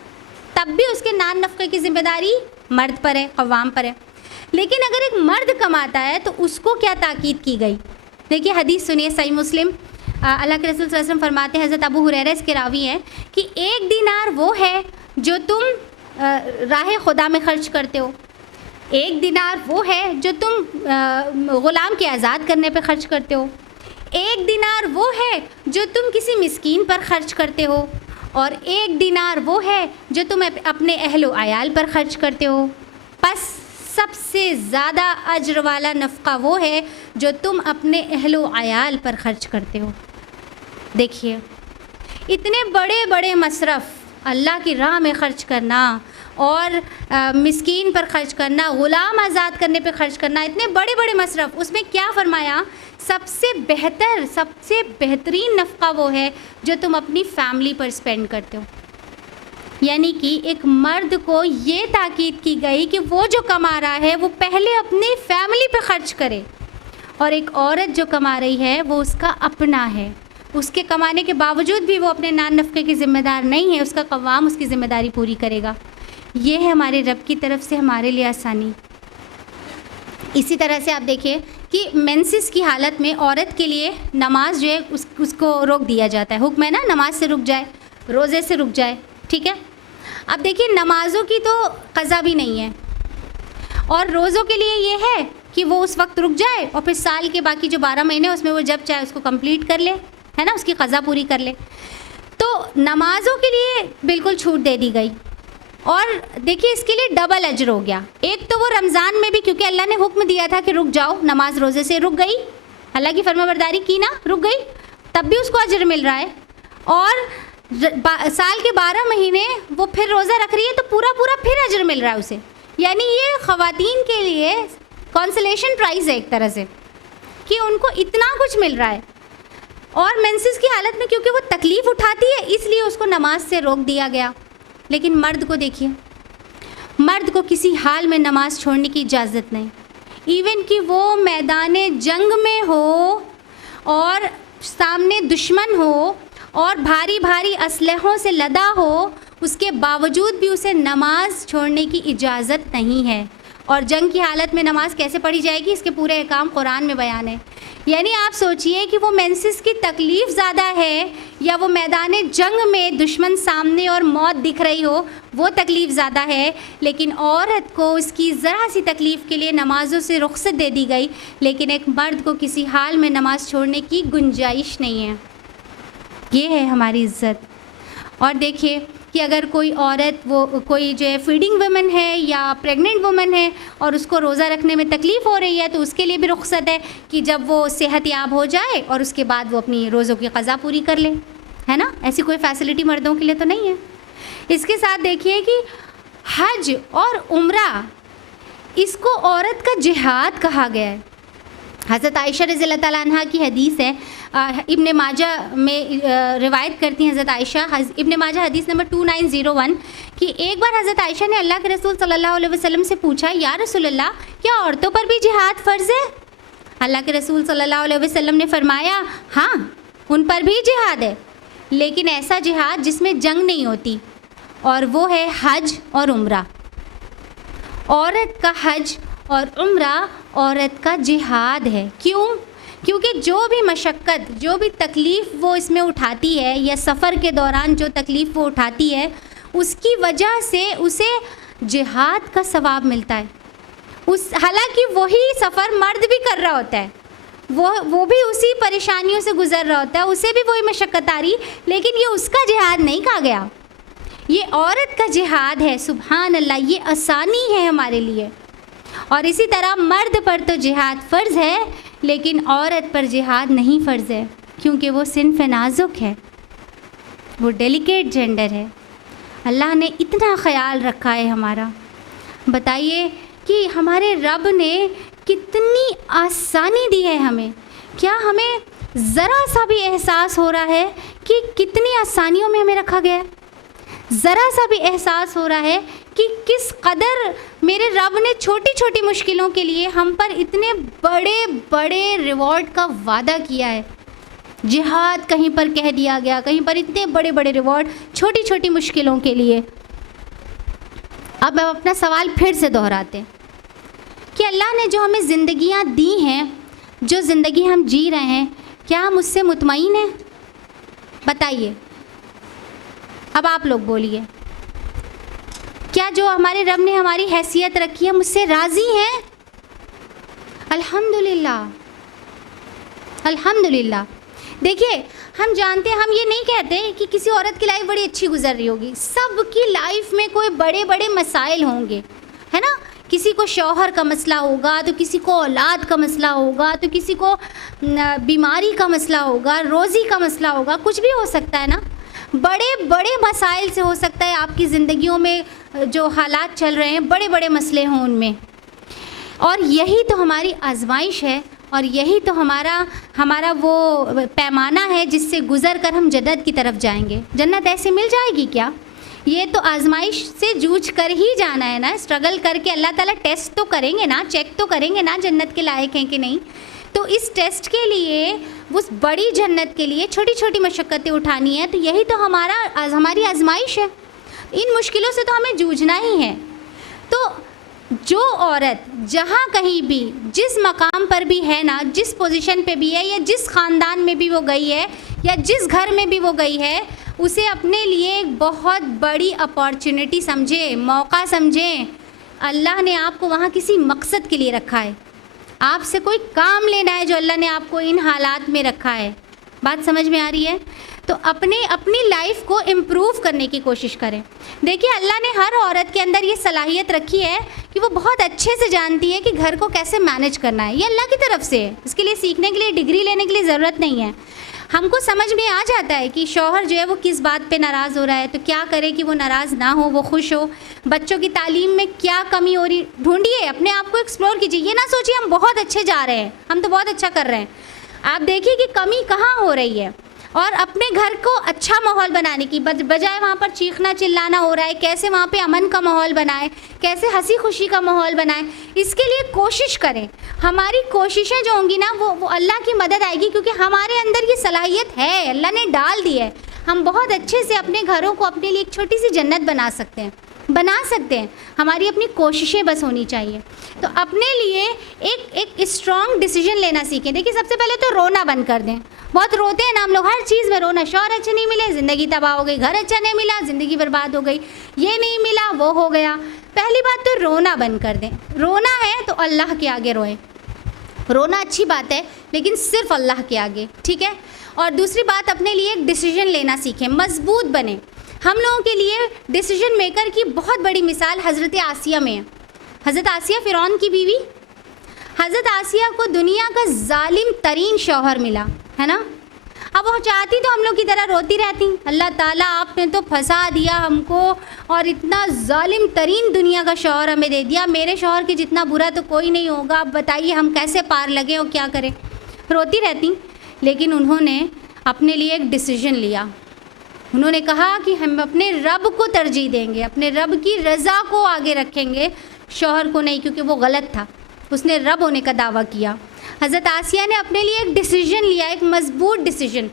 तब भी उसके नान नफ़क़े की ज़िम्मेदारी मर्द पर है, क़वाम पर है। लेकिन अगर एक मर्द कमाता है तो उसको क्या ताकीद की गई? देखिए हदीस सुनिए, सही मुस्लिम, अल्लाह के रसूल सल्लल्लाहु अलैहि वसल्लम फरमाते हैं, हज़रत अबू हुरैरा इसके रावी हैं, कि 1 दिनार वो है जो तुम राह खुदा में खर्च करते हो, 1 दिनार वो है जो तुम ग़ुलाम के आज़ाद करने पे खर्च करते हो, 1 दिनार वो है जो तुम किसी मिस्कीन पर खर्च करते हो, और 1 दिनार वो है जो तुम अपने अहलो आयाल पर खर्च करते हो। बस सबसे ज़्यादा अज्र वाला नफ़क़ा वो है जो तुम अपने अहलो आयाल पर खर्च करते हो। देखिए, इतने बड़े बड़े मसरफ़ अल्लाह की राह में ख़र्च करना और मिस्कीन पर ख़र्च करना, ग़ुलाम आज़ाद करने पे ख़र्च करना, इतने बड़े बड़े मसरफ़, उसमें क्या फ़रमाया? सबसे बेहतर, सबसे बेहतरीन नफ़क़ा वो है जो तुम अपनी फ़ैमिली पर स्पेंड करते हो। यानी कि एक मर्द को ये ताकीद की गई कि वो जो कमा रहा है वो पहले अपनी फ़ैमिली पे ख़र्च करे, और एक औरत जो कमा रही है वो उसका अपना है। उसके कमाने के बावजूद भी वो अपने नान नफ़क़े की ज़िम्मेदार नहीं है, उसका क़वाम उसकी ज़िम्मेदारी पूरी करेगा। ये है हमारे रब की तरफ से हमारे लिए आसानी। इसी तरह से आप देखिए कि मेंसेस की हालत में औरत के लिए नमाज जो है उसको रोक दिया जाता है। हुक्म है ना, नमाज से रुक जाए, रोज़े से रुक जाए, ठीक है। अब देखिए, नमाज़ों की तो क़ज़ा भी नहीं है, और रोज़ों के लिए ये है कि वो उस वक्त रुक जाए और फिर साल के बाकी जो 12 महीने उसमें वो जब चाहे उसको कंप्लीट कर ले, है ना, उसकी क़ज़ा पूरी कर ले। तो नमाज़ों के लिए बिल्कुल छूट दे दी गई, और देखिए इसके लिए डबल अजर हो गया। एक तो वो रमज़ान में भी, क्योंकि अल्लाह ने हुक्म दिया था कि रुक जाओ, नमाज रोज़े से रुक गई, अल्लाह की फरमाबरदारी की ना, रुक गई, तब भी उसको अजर मिल रहा है। और साल के 12 महीने वो फिर रोज़ा रख रही है तो पूरा पूरा फिर अजर मिल रहा है उसे। यानी ये ख़वातीन के लिए कंसोलेशन प्राइज़ है एक तरह से, कि उनको इतना कुछ मिल रहा है। और मेंसेस की हालत में क्योंकि वो तकलीफ़ उठाती है, इसलिए उसको नमाज से रोक दिया गया। लेकिन मर्द को देखिए, मर्द को किसी हाल में नमाज छोड़ने की इजाज़त नहीं, इवन कि वो मैदान जंग में हो और सामने दुश्मन हो और भारी भारी असलहों से लदा हो, उसके बावजूद भी उसे नमाज छोड़ने की इजाज़त नहीं है। और जंग की हालत में नमाज कैसे पढ़ी जाएगी, इसके पूरे अहकाम कुरान में बयान है। यानी आप सोचिए कि वो मेंसेस की तकलीफ़ ज़्यादा है या वो मैदान जंग में दुश्मन सामने और मौत दिख रही हो, वो तकलीफ़ ज़्यादा है। लेकिन औरत को उसकी ज़रा सी तकलीफ़ के लिए नमाज़ों से रुख्सत दे दी गई, लेकिन एक मर्द को किसी हाल में नमाज़ छोड़ने की गुंजाइश नहीं है। ये है हमारी इज़्ज़त। और देखिए कि अगर कोई औरत, वो कोई जो है फीडिंग वुमन है या प्रेग्नेंट वुमन है और उसको रोज़ा रखने में तकलीफ़ हो रही है, तो उसके लिए भी रुख्सत है कि जब वो सेहतयाब हो जाए और उसके बाद वो अपनी रोज़ों की क़ज़ा पूरी कर ले, है ना। ऐसी कोई फैसिलिटी मर्दों के लिए तो नहीं है। इसके साथ देखिए कि हज और उम्रा, इसको औरत का जिहाद कहा गया है। हज़रत आयशा रज़ियल्लाहु ताला अन्हा की हदीस है, इब्न माजा में रिवायत करती हैं हज़रत आयशा, इब्न माजा हदीस नंबर 2901, कि एक बार हज़रत आयशा ने अल्लाह के रसूल सल्लल्लाहु अलैहि वसल्लम से पूछा, या रसूलल्लाह, क्या औरतों पर भी जिहाद फ़र्ज़ है? अल्लाह के रसूल सल्लल्लाहु अलैहि वसल्लम ने फरमाया, हाँ, उन पर भी जिहाद है, लेकिन ऐसा जिहाद जिसमें जंग नहीं होती, और वो है हज और उम्रा। औरत का हज और उम्रा औरत का जिहाद है। क्यों? क्योंकि जो भी मशक्क़त, जो भी तकलीफ़ वो इसमें उठाती है, या सफ़र के दौरान जो तकलीफ़ वो उठाती है, उसकी वजह से उसे जिहाद का सवाब मिलता है। हालांकि वही सफ़र मर्द भी कर रहा होता है, वो भी उसी परेशानियों से गुजर रहा होता है, उसे भी वही मशक्क़त आ रही, लेकिन ये उसका जिहाद नहीं कहा गया, ये औरत का जिहाद है। सुभान अल्लाह, ये आसानी है हमारे लिए। और इसी तरह मर्द पर तो जिहाद फ़र्ज़ है, लेकिन औरत पर जिहाद नहीं फ़र्ज़ है, क्योंकि वो सिन्फ़ नाजुक है, वो डेलिकेट जेंडर है। अल्लाह ने इतना ख़याल रखा है हमारा। बताइए कि हमारे रब ने कितनी आसानी दी है हमें। क्या हमें ज़रा सा भी एहसास हो रहा है कि कितनी आसानियों में हमें रखा गया है? ज़रा सा भी एहसास हो रहा है कि किस कदर मेरे रब ने छोटी छोटी मुश्किलों के लिए हम पर इतने बड़े बड़े रिवॉर्ड का वादा किया है। जिहाद कहीं पर कह दिया गया, कहीं पर इतने बड़े बड़े रिवॉर्ड छोटी छोटी मुश्किलों के लिए। अब हम अपना सवाल फिर से दोहराते हैं कि अल्लाह ने जो हमें ज़िंदगियाँ दी हैं, जो ज़िंदगी हम जी रहे हैं, क्या हम उससे मुतमईन हैं? बताइए, अब आप लोग बोलिए, क्या जो हमारे रब ने हमारी हैसियत रखी है, मुझसे राज़ी हैं? अल्हम्दुलिल्लाह, अल्हम्दुलिल्लाह। देखिए, हम जानते हैं, हम ये नहीं कहते कि किसी औरत की लाइफ बड़ी अच्छी गुजर रही होगी। सबकी लाइफ में कोई बड़े बड़े मसाइल होंगे, है ना। किसी को शौहर का मसला होगा, तो किसी को औलाद का मसला होगा, तो किसी को बीमारी का मसला होगा, रोज़ी का मसला होगा, कुछ भी हो सकता है ना। बड़े बड़े मसाइल से हो सकता है आपकी ज़िंदगियों में जो हालात चल रहे हैं, बड़े बड़े मसले हों उनमें। और यही तो हमारी आजमाइश है, और यही तो हमारा वो पैमाना है जिससे गुज़र कर हम जन्नत की तरफ जाएंगे। जन्नत ऐसे मिल जाएगी क्या? ये तो आजमाइश से जूझ कर ही जाना है ना, स्ट्रगल करके। अल्लाह ताला टेस्ट तो करेंगे ना, चेक तो करेंगे ना जन्नत के लायक हैं कि नहीं। तो इस टेस्ट के लिए, उस बड़ी जन्नत के लिए छोटी छोटी मशक्क़तें उठानी है। तो यही तो हमारी आजमाइश है। इन मुश्किलों से तो हमें जूझना ही है। तो जो औरत जहाँ कहीं भी, जिस मकाम पर भी है ना, जिस पोजीशन पे भी है, या जिस ख़ानदान में भी वो गई है, या जिस घर में भी वो गई है, उसे अपने लिए एक बहुत बड़ी अपॉर्चुनिटी समझे, मौका समझे। अल्लाह ने आपको वहाँ किसी मकसद के लिए रखा है, आपसे कोई काम लेना है जो अल्लाह ने आपको इन हालात में रखा है। बात समझ में आ रही है? तो अपनी लाइफ को इम्प्रूव करने की कोशिश करें। देखिए, अल्लाह ने हर औरत के अंदर ये सलाहियत रखी है कि वो बहुत अच्छे से जानती है कि घर को कैसे मैनेज करना है। ये अल्लाह की तरफ से है। इसके लिए सीखने के लिए, डिग्री लेने के लिए ज़रूरत नहीं है। हमको समझ में आ जाता है कि शौहर जो है वो किस बात पे नाराज़ हो रहा है, तो क्या करे कि वो नाराज़ ना हो, वो खुश हो। बच्चों की तालीम में क्या कमी हो रही, ढूंढिए, अपने आप को एक्सप्लोर कीजिए। ये ना सोचिए हम बहुत अच्छे जा रहे हैं, हम तो बहुत अच्छा कर रहे हैं। आप देखिए कि कमी कहाँ हो रही है, और अपने घर को अच्छा माहौल बनाने की बजाय वहाँ पर चीखना चिल्लाना हो रहा है, कैसे वहाँ पे अमन का माहौल बनाए, कैसे हंसी खुशी का माहौल बनाए, इसके लिए कोशिश करें। हमारी कोशिशें जो होंगी ना, वो अल्लाह की मदद आएगी, क्योंकि हमारे अंदर ये सलाहियत है, अल्लाह ने डाल दी है। हम बहुत अच्छे से अपने घरों को अपने लिए एक छोटी सी जन्नत बना सकते हैं। हमारी अपनी कोशिशें बस होनी चाहिए। तो अपने लिए एक स्ट्रॉन्ग डिसीजन लेना सीखें। देखिए, सबसे पहले तो रोना बंद कर दें। बहुत रोते हैं ना हम लोग, हर चीज़ में रोना। शौहर अच्छे नहीं मिले, ज़िंदगी तबाह हो गई। घर अच्छा नहीं मिला, ज़िंदगी बर्बाद हो गई। ये नहीं मिला, वो हो गया। पहली बात तो रोना बंद कर दें। रोना है तो अल्लाह के आगे रोएं। रोना अच्छी बात है, लेकिन सिर्फ अल्लाह के आगे, ठीक है। और दूसरी बात, अपने लिए एक डिसीजन लेना सीखें, मजबूत बने। हम लोगों के लिए डिसीजन मेकर की बहुत बड़ी मिसाल हज़रत आसिया में है। हज़रत आसिया फ़िरौन की बीवी। हज़रत आसिया को दुनिया का जालिम तरीन शौहर मिला, है ना। अब वो चाहती तो हम लोग की तरह रोती रहती, अल्लाह ताला आपने तो फंसा दिया हमको, और इतना जालिम तरीन दुनिया का शौहर हमें दे दिया, मेरे शौहर के जितना बुरा तो कोई नहीं होगा, अब बताइए हम कैसे पार लगे और क्या करें। रोती रहती। लेकिन उन्होंने अपने लिए एक डिसीजन लिया। उन्होंने कहा कि हम अपने रब को तरजीह देंगे, अपने रब की रज़ा को आगे रखेंगे, शौहर को नहीं, क्योंकि वो गलत था, उसने रब होने का दावा किया। हज़रत आसिया ने अपने लिए एक डिसीजन लिया, एक मजबूत डिसीजन।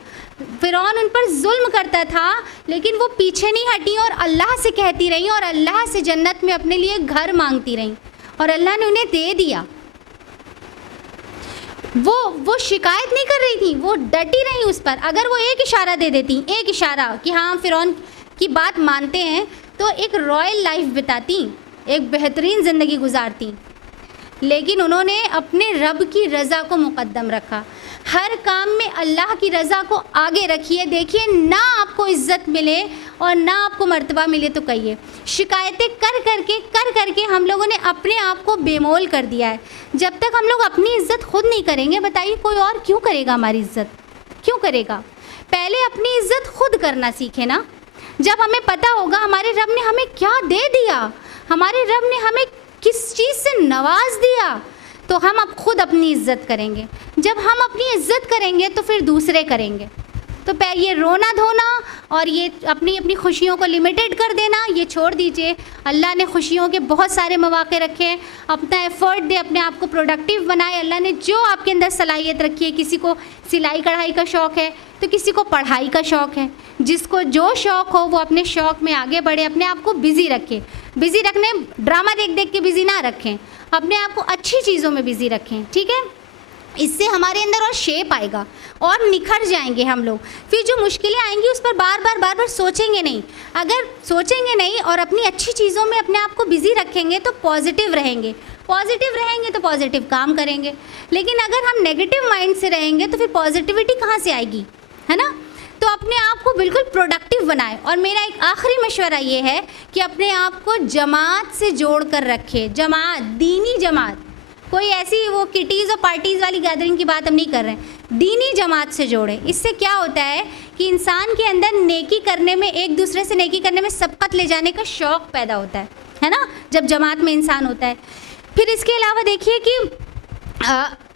फ़िरौन उन पर जुल्म करता था, लेकिन वो पीछे नहीं हटी और अल्लाह से कहती रही, और अल्लाह से जन्नत में अपने लिए घर मांगती रही, और अल्लाह ने उन्हें दे दिया। वो शिकायत नहीं कर रही थी, वो डटी रही उस पर। अगर वो एक इशारा दे देती, एक इशारा कि हाँ फ़िरौन की बात मानते हैं, तो एक रॉयल लाइफ बिताती, एक बेहतरीन ज़िंदगी गुजारती। लेकिन उन्होंने अपने रब की रज़ा को मुक़द्दम रखा। हर काम में अल्लाह की रज़ा को आगे रखिए। देखिए, ना आपको इज़्ज़त मिले और ना आपको मर्तबा मिले तो कहिए। शिकायतें कर करके हम लोगों ने अपने आप को बेमोल कर दिया है। जब तक हम लोग अपनी इज़्ज़त खुद नहीं करेंगे, बताइए कोई और क्यों करेगा हमारी इज़्ज़त? क्यों करेगा? पहले अपनी इज़्ज़त खुद करना सीखे ना। जब हमें पता होगा हमारे रब ने हमें क्या दे दिया, हमारे रब ने हमें किस चीज़ से नवाज दिया, तो हम अब खुद अपनी इज़्ज़त करेंगे। जब हम अपनी इज़्ज़त करेंगे तो फिर दूसरे करेंगे। तो ये रोना धोना और ये अपनी अपनी खुशियों को लिमिटेड कर देना, ये छोड़ दीजिए। अल्लाह ने खुशियों के बहुत सारे मौके रखे हैं। अपना एफ़र्ट दे, अपने आप को प्रोडक्टिव बनाए। अल्लाह ने जो आपके अंदर सलाहियत रखी है, किसी को सिलाई कढ़ाई का शौक़ है तो किसी को पढ़ाई का शौक़ है, जिसको जो शौक़ हो वो अपने शौक़ में आगे बढ़े। अपने आप को बिज़ी रखें। बिज़ी रखने ड्रामा देख देख के बिज़ी ना रखें, अपने आप को अच्छी चीज़ों में बिज़ी रखें, ठीक है? इससे हमारे अंदर और शेप आएगा और निखर जाएंगे हम लोग। फिर जो मुश्किलें आएंगी उस पर बार बार सोचेंगे नहीं। अगर सोचेंगे नहीं और अपनी अच्छी चीज़ों में अपने आप को बिज़ी रखेंगे तो पॉजिटिव रहेंगे। पॉजिटिव रहेंगे तो पॉजिटिव काम करेंगे। लेकिन अगर हम नेगेटिव माइंड से रहेंगे तो फिर पॉजिटिविटी कहाँ से आएगी, है ना? तो अपने आप को बिल्कुल प्रोडक्टिव बनाएं। और मेरा एक आखिरी मशवरा ये है कि अपने आप को जमात से जोड़ कर रखें। जमात, दीनी जमात, कोई ऐसी वो किटीज़ और पार्टीज़ वाली गैदरिंग की बात हम नहीं कर रहे हैं। दीनी जमात से जोड़ें। इससे क्या होता है कि इंसान के अंदर नेकी करने में, एक दूसरे से नेकी करने में सबकत ले जाने का शौक़ पैदा होता है ना, जब जमात में इंसान होता है। फिर इसके अलावा देखिए कि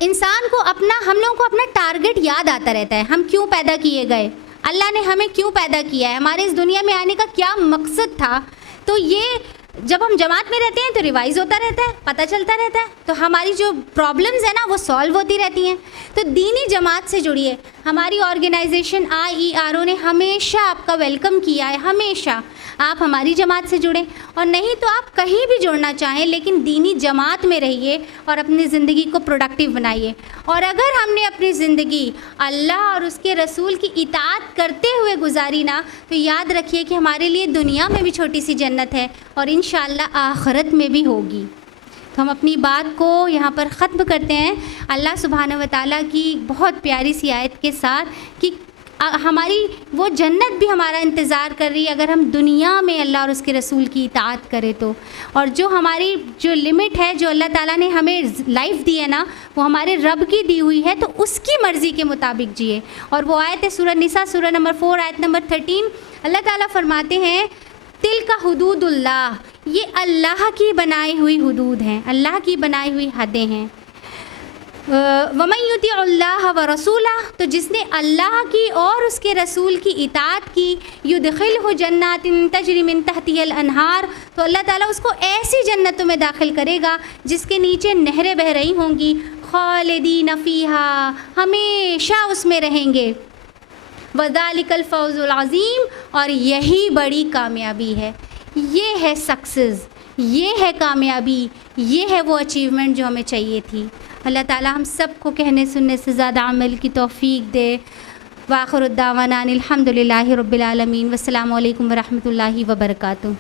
इंसान को अपना, हम लोगों को अपना टारगेट याद आता रहता है। हम क्यों पैदा किए गए, अल्लाह ने हमें क्यों पैदा किया है, हमारे इस दुनिया में आने का क्या मकसद था। तो ये जब हम जमात में रहते हैं तो रिवाइज़ होता रहता है, पता चलता रहता है। तो हमारी जो प्रॉब्लम्स है ना वो सॉल्व होती रहती हैं। तो दीनी जमात से जुड़िए। हमारी ऑर्गेनाइजेशन IERO ने हमेशा आपका वेलकम किया है। हमेशा आप हमारी जमात से जुड़ें, और नहीं तो आप कहीं भी जुड़ना चाहें, लेकिन दीनी जमात में रहिए और अपनी ज़िंदगी को प्रोडक्टिव बनाइए। और अगर हमने अपनी ज़िंदगी अल्लाह और उसके रसूल की इताअत करते हुए गुजारी ना, तो याद रखिए कि हमारे लिए दुनिया में भी छोटी सी जन्नत है और इंशाअल्लाह आखिरत में भी होगी। तो हम अपनी बात को यहाँ पर ख़त्म करते हैं अल्लाह सुब्हानहू व तआला की बहुत प्यारी सी आयत के साथ कि हमारी वो जन्नत भी हमारा इंतज़ार कर रही है अगर हम दुनिया में अल्लाह और उसके रसूल की इताअत करें तो। और जो हमारी जो लिमिट है, जो अल्लाह ताला ने हमें लाइफ दी है ना, वो हमारे रब की दी हुई है, तो उसकी मर्ज़ी के मुताबिक जिए। और वो आयत है सूरह निसा, सूरह नंबर 4 आयत नंबर 13। अल्लाह ताला फरमाते हैं तिल का हुदूदुल्लाह, ये अल्लाह की बनाई हुई हुदूद हैं, अल्लाह की बनाई हुई हदें हैं। वमन युतिउल्लाह व रसूला, तो जिसने अल्लाह की और उसके रसूल की इताअत की, युदखिलहु जन्नातिन तजरी मिन तहतिहल अनहार, तो अल्लाह ताला उसको ऐसी जन्नतों में दाखिल करेगा जिसके नीचे नहरें बह रही होंगी। खालिदीन फ़ीहा, हमेशा उसमें रहेंगे। वज़ालिकल फ़ौज़ुल अज़ीम, और यही बड़ी कामयाबी है। ये है सक्सेस, ये है कामयाबी, ये है वो अचीवमेंट जो हमें चाहिए थी। अल्लाह ताला हम सब को कहने सुनने से ज़्यादा अमल की तौफ़ीक दे। वाखिरु दावाना अनिल हम्दुलिल्लाहि रब्बिल आलमीन। वस्सलामु अलैकुम व रहमतुल्लाहि व बरकातुहू।